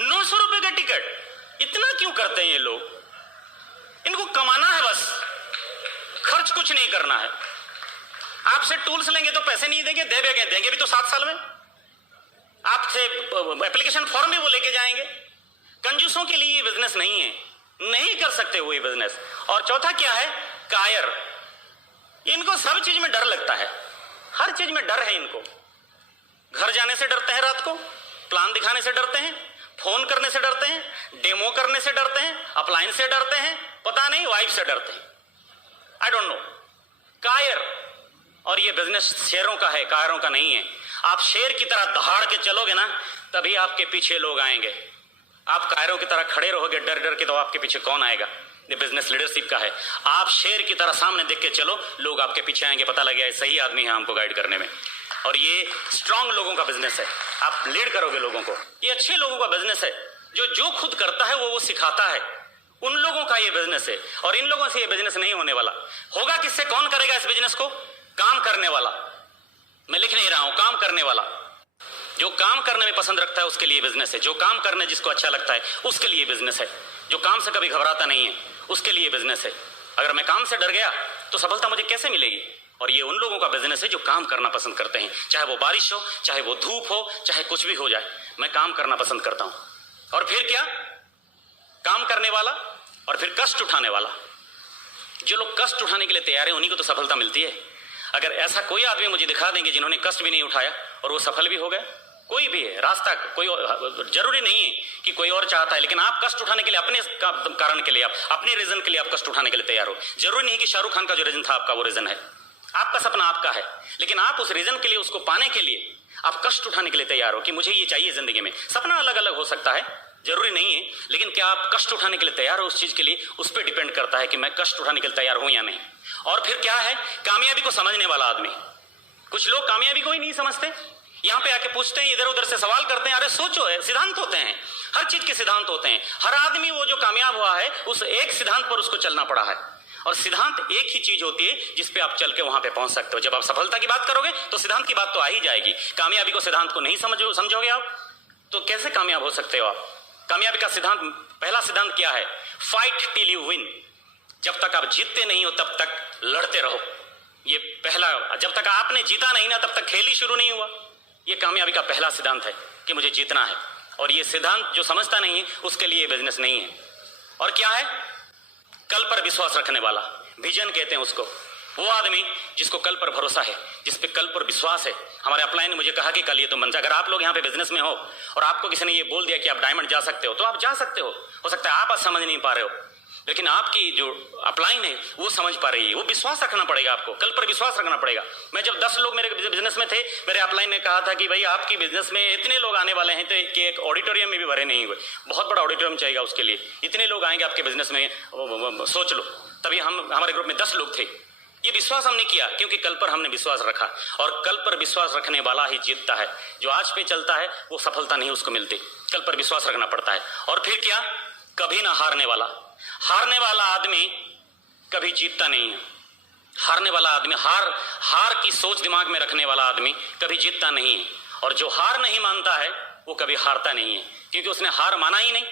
900 रुपए का टिकट। इतना क्यों करते हैं ये लोग? इनको कमाना है बस, खर्च कुछ नहीं करना है। आपसे टूल्स लेंगे तो पैसे नहीं देंगे, देंगे भी तो 7 साल में। आपसे एप्लीकेशन फॉर्म भी वो लेके जाएंगे। कंजूसों के लिए ये बिजनेस नहीं है, नहीं कर सकते वो ये बिजनेस। और चौथा क्या है? कायर। इनको सब चीज में डर लगता है, हर चीज में डर है इनको। घर जाने से डरते हैं, रात को प्लान दिखाने से डरते हैं, फोन करने से डरते हैं, डेमो करने से डरते हैं, अप्लायंस से डरते हैं, पता नहीं वाइफ से डरते हैं, आई डोंट नो। कायर। और ये बिजनेस शेरों का है, कायरों का नहीं है। आप शेर की तरह दहाड़ के चलोगे ना, तभी आपके पीछे लोग आएंगे। आप कायरों की तरह खड़े रहोगे डर डर के, तो आपके पीछे कौन आएगा? ये बिजनेस लीडरशिप का है। आप शेर की तरह सामने देख के चलो, लोग आपके पीछे आएंगे, पता लग गया सही आदमी है हमको गाइड करने में। और ये स्ट्रांग लोगों का बिजनेस है, आप लीड करोगे लोगों को। ये अच्छे लोगों का बिजनेस है, जो खुद करता है वो सिखाता है, उन लोगों का ये बिजनेस है। और इन लोगों से ये बिजनेस नहीं होने वाला। होगा किससे? कौन करेगा इस बिजनेस को? काम करने वाला। मैं लिख नहीं रहा हूं, काम करने वाला। जो काम करने में पसंद रखता है उसके लिए बिजनेस है। जो काम करने जिसको अच्छा लगता है उसके लिए बिजनेस है। जो काम से कभी घबराता नहीं है उसके लिए बिजनेस है। अगर मैं काम से डर गया तो सफलता मुझे कैसे मिलेगी? और ये उन लोगों का बिजनेस है जो काम करना पसंद करते हैं, चाहे वो बारिश हो, चाहे वो धूप हो, चाहे कुछ भी हो जाए, मैं काम करना पसंद करता हूं। और फिर क्या? काम करने वाला और फिर कष्ट उठाने वाला। जो लोग कष्ट उठाने के लिए तैयार है उन्हीं को तो सफलता मिलती है। अगर ऐसा कोई आदमी मुझे दिखा देंगे जिन्होंने कष्ट भी नहीं उठाया और वो सफल भी हो गए, कोई भी है रास्ता, कोई जरूरी नहीं है कि कोई और चाहता है, लेकिन आप कष्ट उठाने के लिए, अपने कारण के लिए, आप अपने रीजन के लिए आप कष्ट उठाने के लिए तैयार हो। जरूरी नहीं कि शाहरुख खान का जो रीजन था आपका वो रीजन है। आपका सपना आपका है, लेकिन आप उस रीजन के लिए, उसको पाने के लिए आप कष्ट उठाने के लिए तैयार हो कि मुझे ये चाहिए जिंदगी में। सपना अलग अलग हो सकता है, जरूरी नहीं है, लेकिन क्या आप कष्ट उठाने के लिए तैयार हो उस चीज के लिए? उस पर डिपेंड करता है कि मैं कष्ट उठाने के लिए तैयार हूं या नहीं। और फिर क्या है? कामयाबी को समझने वाला आदमी। कुछ लोग कामयाबी को ही नहीं समझते, यहां पे आके पूछते हैं, इधर उधर से सवाल करते हैं। अरे सोचो, है सिद्धांत होते हैं, हर चीज के सिद्धांत होते हैं। हर आदमी वो जो कामयाब हुआ है उस एक सिद्धांत पर उसको चलना पड़ा है। और सिद्धांत एक ही चीज होती है जिस पे आप चल के वहां पे पहुंच सकते हो। जब आप सफलता की बात करोगे तो सिद्धांत की बात तो आ ही जाएगी। कामयाबी को, सिद्धांत को नहीं समझोगे आप तो कैसे कामयाब हो सकते हो आप? कामयाबी का सिद्धांत, पहला सिद्धांत क्या है? Fight till you win. जब तक आप जीतते नहीं हो तब तक लड़ते रहो। ये पहला, जब तक आपने जीता नहीं ना तब तक खेल ही शुरू नहीं हुआ। ये कामयाबी का पहला सिद्धांत है कि मुझे जीतना है। और ये सिद्धांत जो समझता नहीं है उसके लिए बिजनेस नहीं है। और क्या है? कल पर विश्वास रखने वाला, विजन कहते हैं उसको। वो आदमी जिसको कल पर भरोसा है, जिस पे कल पर विश्वास है। हमारे अपलाइन ने मुझे कहा कि कल ये तुम बन जा। अगर आप लोग यहाँ पे बिजनेस में हो और आपको किसी ने ये बोल दिया कि आप डायमंड जा सकते हो तो आप जा सकते हो सकता है आप आज समझ नहीं पा रहे हो लेकिन आपकी जो अपलाइन है वो समझ पा रही है। वो विश्वास रखना पड़ेगा, आपको कल पर विश्वास रखना पड़ेगा। मैं जब 10 लोग मेरे बिजनेस में थे, मेरे अपलाइन ने कहा था कि भाई आपकी बिजनेस में इतने लोग आने वाले हैं तो कि एक ऑडिटोरियम में भी भरे नहीं हुए, बहुत बड़ा ऑडिटोरियम चाहिए उसके लिए, इतने लोग आएंगे आपके बिजनेस में, सोच लो। तभी हमारे ग्रुप में 10 लोग थे। ये विश्वास हमने किया क्योंकि कल पर हमने विश्वास रखा, और कल पर विश्वास रखने वाला ही जीतता है। जो आज पे चलता है वो सफलता नहीं उसको मिलती, कल पर विश्वास रखना पड़ता है। और फिर क्या, कभी ना हारने वाला आदमी कभी जीतता नहीं है। हारने वाला आदमी, हार की सोच दिमाग में रखने वाला आदमी कभी जीतता नहीं है। और जो हार नहीं मानता है वो कभी हारता नहीं है, क्योंकि उसने हार माना ही नहीं,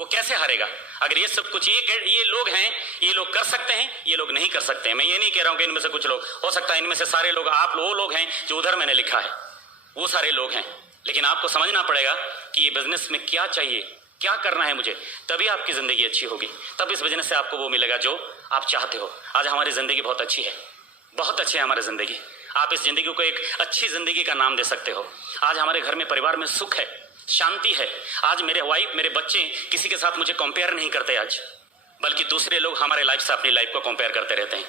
वो कैसे हारेगा। अगर ये सब कुछ ये लोग हैं, ये लोग कर सकते हैं, ये लोग नहीं कर सकते हैं। मैं ये नहीं कह रहा हूं कि इनमें से कुछ लोग, हो सकता है इनमें से सारे लोग, आप वो लोग हैं जो उधर मैंने लिखा है, वो सारे लोग हैं। लेकिन आपको समझना पड़ेगा कि ये बिजनेस में क्या चाहिए, क्या करना है मुझे, तभी आपकी जिंदगी अच्छी होगी। तब इस बिजनेस से आपको वो मिलेगा जो आप चाहते हो। आज हमारी जिंदगी बहुत अच्छी है, बहुत अच्छी है हमारी जिंदगी। आप इस जिंदगी को एक अच्छी जिंदगी का नाम दे सकते हो। आज हमारे घर में, परिवार में सुख है, शांति है। आज मेरे वाइफ, मेरे बच्चे किसी के साथ मुझे कंपेयर नहीं करते आज, बल्कि दूसरे लोग हमारे लाइफ से अपनी लाइफ को कंपेयर करते रहते हैं।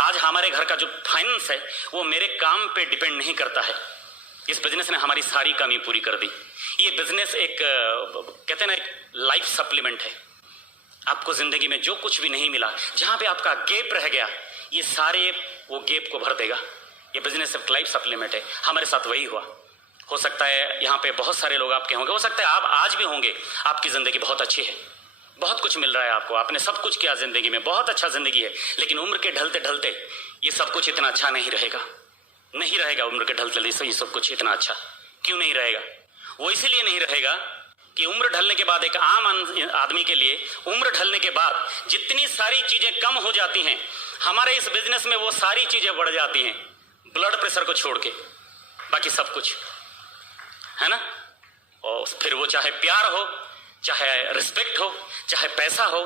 आज हमारे घर का जो फाइनेंस है वो मेरे काम पे डिपेंड नहीं करता है। इस बिजनेस ने हमारी सारी कमी पूरी कर दी। ये बिजनेस एक कहते हैं ना, एक लाइफ सप्लीमेंट है। आपको जिंदगी में जो कुछ भी नहीं मिला, जहां पे आपका गैप रह गया, ये सारे वो गैप को भर देगा। ये बिजनेस एक लाइफ सप्लीमेंट है। हमारे साथ वही हुआ। हो सकता है यहाँ पे बहुत सारे लोग आपके होंगे, हो सकता है आप आज भी होंगे, आपकी जिंदगी बहुत अच्छी है, बहुत कुछ मिल रहा है आपको, आपने सब कुछ किया जिंदगी में, बहुत अच्छा जिंदगी है। लेकिन उम्र के ढलते ढलते ये सब कुछ इतना अच्छा नहीं रहेगा, नहीं रहेगा। उम्र के ढलते ये सब कुछ इतना अच्छा क्यों नहीं रहेगा? वो इसीलिए नहीं रहेगा कि उम्र ढलने के बाद, एक आम आदमी के लिए उम्र ढलने के बाद जितनी सारी चीजें कम हो जाती हैं, हमारे इस बिजनेस में वो सारी चीजें बढ़ जाती हैं, ब्लड प्रेशर को छोड़ के, बाकी सब कुछ है ना। और फिर वो चाहे प्यार हो, चाहे रिस्पेक्ट हो, चाहे पैसा हो,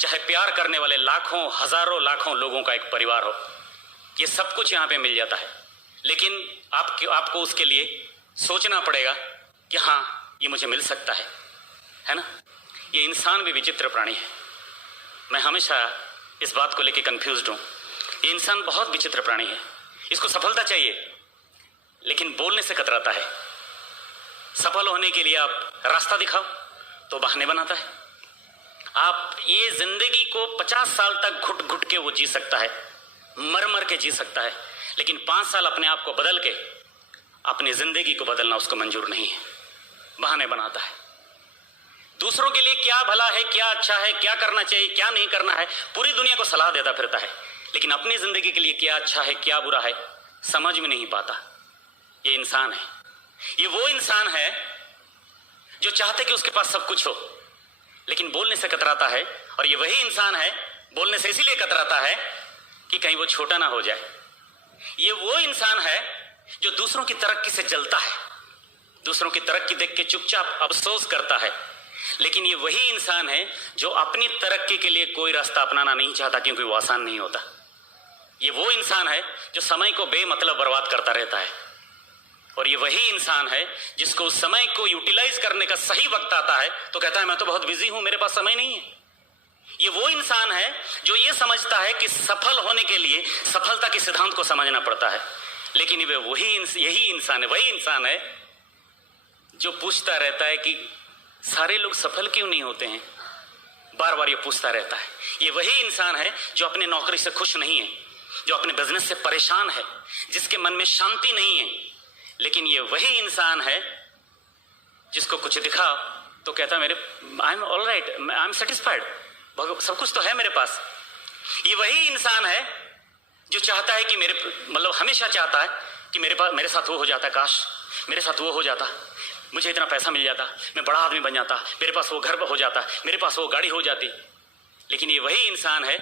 चाहे प्यार करने वाले लाखों हजारों लाखों लोगों का एक परिवार हो, ये सब कुछ यहाँ पे मिल जाता है। लेकिन आपको उसके लिए सोचना पड़ेगा कि हाँ ये मुझे मिल सकता है ना। ये इंसान भी विचित्र प्राणी है। मैं हमेशा इस बात को लेकर कंफ्यूज्ड हूं। ये इंसान बहुत विचित्र प्राणी है। इसको सफलता चाहिए लेकिन बोलने से कतराता है। सफल होने के लिए आप रास्ता दिखाओ तो बहाने बनाता है। आप ये जिंदगी को 50 साल तक घुट घुट के वो जी सकता है, मर मर के जी सकता है, लेकिन 5 साल अपने आप को बदल के अपनी जिंदगी को बदलना उसको मंजूर नहीं है, बहाने बनाता है। दूसरों के लिए क्या भला है, क्या अच्छा है, क्या करना चाहिए, क्या नहीं करना है, पूरी दुनिया को सलाह देता फिरता है, लेकिन अपनी जिंदगी के लिए क्या अच्छा है, क्या बुरा है, समझ में नहीं पाता। ये इंसान है। ये वो इंसान है जो चाहते कि उसके पास सब कुछ हो, लेकिन बोलने से कतराता है। और ये वही इंसान है, बोलने से इसीलिए कतराता है कि कहीं वो छोटा ना हो जाए। ये वो इंसान है जो दूसरों की तरक्की से जलता है, दूसरों की तरक्की देख के चुपचाप अफसोस करता है। लेकिन ये वही इंसान है जो अपनी तरक्की के लिए कोई रास्ता अपनाना नहीं चाहता, क्योंकि वो आसान नहीं होता। ये वो इंसान है जो समय को बेमतलब बर्बाद करता रहता है। और ये वही इंसान है जिसको उस समय को यूटिलाइज करने का सही वक्त आता है तो कहता है मैं तो बहुत बिजी हूं, मेरे पास समय नहीं है। ये वो इंसान है जो ये समझता है कि सफल होने के लिए सफलता के सिद्धांत को समझना पड़ता है। लेकिन यही इंसान है, वही इंसान है जो पूछता रहता है कि सारे लोग सफल क्यों नहीं होते हैं, बार बार ये पूछता रहता है। ये वही इंसान है जो अपनी नौकरी से खुश नहीं है, जो अपने बिजनेस से परेशान है, जिसके मन में शांति नहीं है। लेकिन ये वही इंसान है जिसको कुछ दिखा तो कहता मेरे I am all right, I am satisfied, सब कुछ तो है मेरे पास। ये वही इंसान है जो चाहता है कि हमेशा चाहता है कि मेरे साथ वो हो जाता, काश मेरे साथ वो हो जाता, मुझे इतना पैसा मिल जाता, मैं बड़ा आदमी बन जाता, मेरे पास वो घर हो जाता, मेरे पास वो गाड़ी हो जाती। लेकिन ये वही इंसान है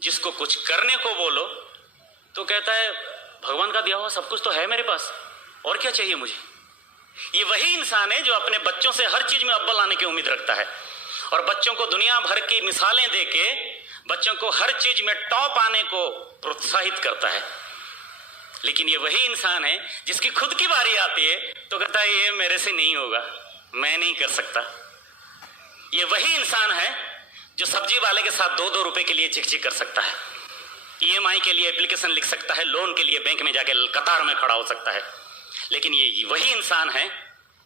जिसको कुछ करने को बोलो तो कहता है भगवान का दिया हुआ सब कुछ तो है मेरे पास, और क्या चाहिए मुझे। ये वही इंसान है जो अपने बच्चों से हर चीज में अव्वल आने की उम्मीद रखता है और बच्चों को दुनिया भर की मिसालें देके बच्चों को हर चीज में टॉप आने को प्रोत्साहित करता है। लेकिन ये वही इंसान है जिसकी खुद की बारी आती है तो कहता है ये मेरे से नहीं होगा, मैं नहीं कर सकता। ये वही इंसान है जो सब्जी वाले के साथ 2-2 रुपए के लिए झिकझिक कर सकता है, EMI के लिए एप्लीकेशन लिख सकता है, लोन के लिए बैंक में जाके कतार में खड़ा हो सकता है, लेकिन ये वही इंसान है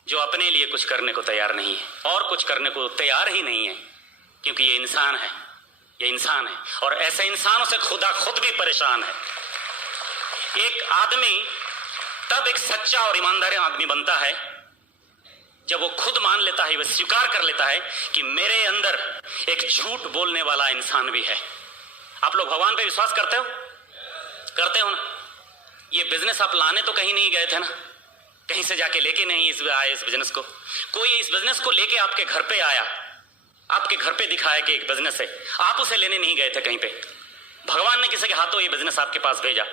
जो अपने लिए कुछ करने को तैयार नहीं है और कुछ करने को तैयार ही नहीं है, क्योंकि ये इंसान है, ये इंसान है। और ऐसे इंसानों से खुदा खुद भी परेशान है। एक आदमी तब एक सच्चा और ईमानदार आदमी बनता है जब वो खुद मान लेता है, वह स्वीकार कर लेता है कि मेरे अंदर एक झूठ बोलने वाला इंसान भी है। आप लोग भगवान पे विश्वास करते हो? करते हो ना? ये बिजनेस आप लाने तो कहीं नहीं गए थे ना, कहीं से जाके लेके नहीं आए इस बिजनेस को। कोई इस बिजनेस को लेके आपके घर पे आया, आपके घर पे दिखाया कि एक बिजनेस है, आप उसे लेने नहीं गए थे कहीं पे। भगवान ने किसी के हाथों ये बिजनेस आपके पास भेजा।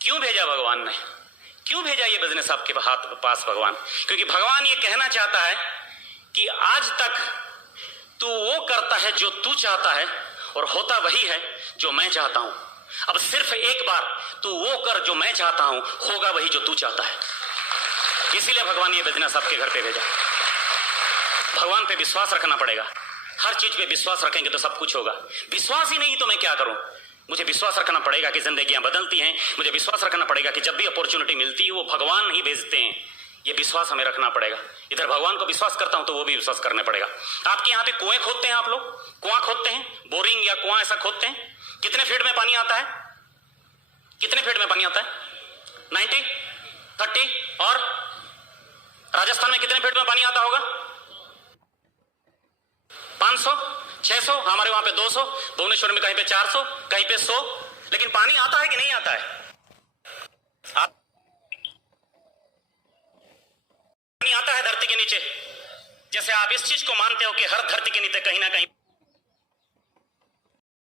क्यों भेजा भगवान ने? क्यों भेजा ये बिजनेस आपके पास भगवान? क्योंकि भगवान ये कहना चाहता है कि आज तक तू वो करता है जो तू चाहता है और होता वही है जो मैं चाहता हूं। अब सिर्फ एक बार तू वो कर जो मैं चाहता हूं, होगा वही जो तू चाहता है। इसीलिए भगवान ये बिजनेस आपके घर पे भेजा। भगवान पे विश्वास रखना पड़ेगा। हर चीज पे विश्वास रखेंगे तो सब कुछ होगा। विश्वास ही नहीं तो मैं क्या करूं? मुझे विश्वास रखना पड़ेगा कि जिंदगियां बदलती हैं। मुझे विश्वास रखना पड़ेगा कि जब भी अपॉर्चुनिटी मिलती है वो भगवान नहीं भेजते हैं। ये विश्वास हमें रखना पड़ेगा। इधर भगवान को विश्वास करता हूं तो वो भी विश्वास करना पड़ेगा। आपके यहाँ पे कुएं खोदते हैं, आप लोग कुआं खोदते हैं, बोरिंग या कुआं ऐसा खोदते हैं। कितने फीट में पानी आता है? कितने फीट में पानी आता है? 90, 30। और राजस्थान में कितने फीट में पानी आता होगा? 500, 600, हमारे वहां पे 200, भुवनेश्वर में कहीं पे 400, कहीं पे 100। लेकिन पानी आता है कि नहीं आता है? पानी आता है धरती के नीचे। जैसे आप इस चीज को मानते हो कि हर धरती के नीचे कहीं ना कहीं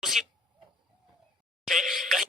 उसी कहीं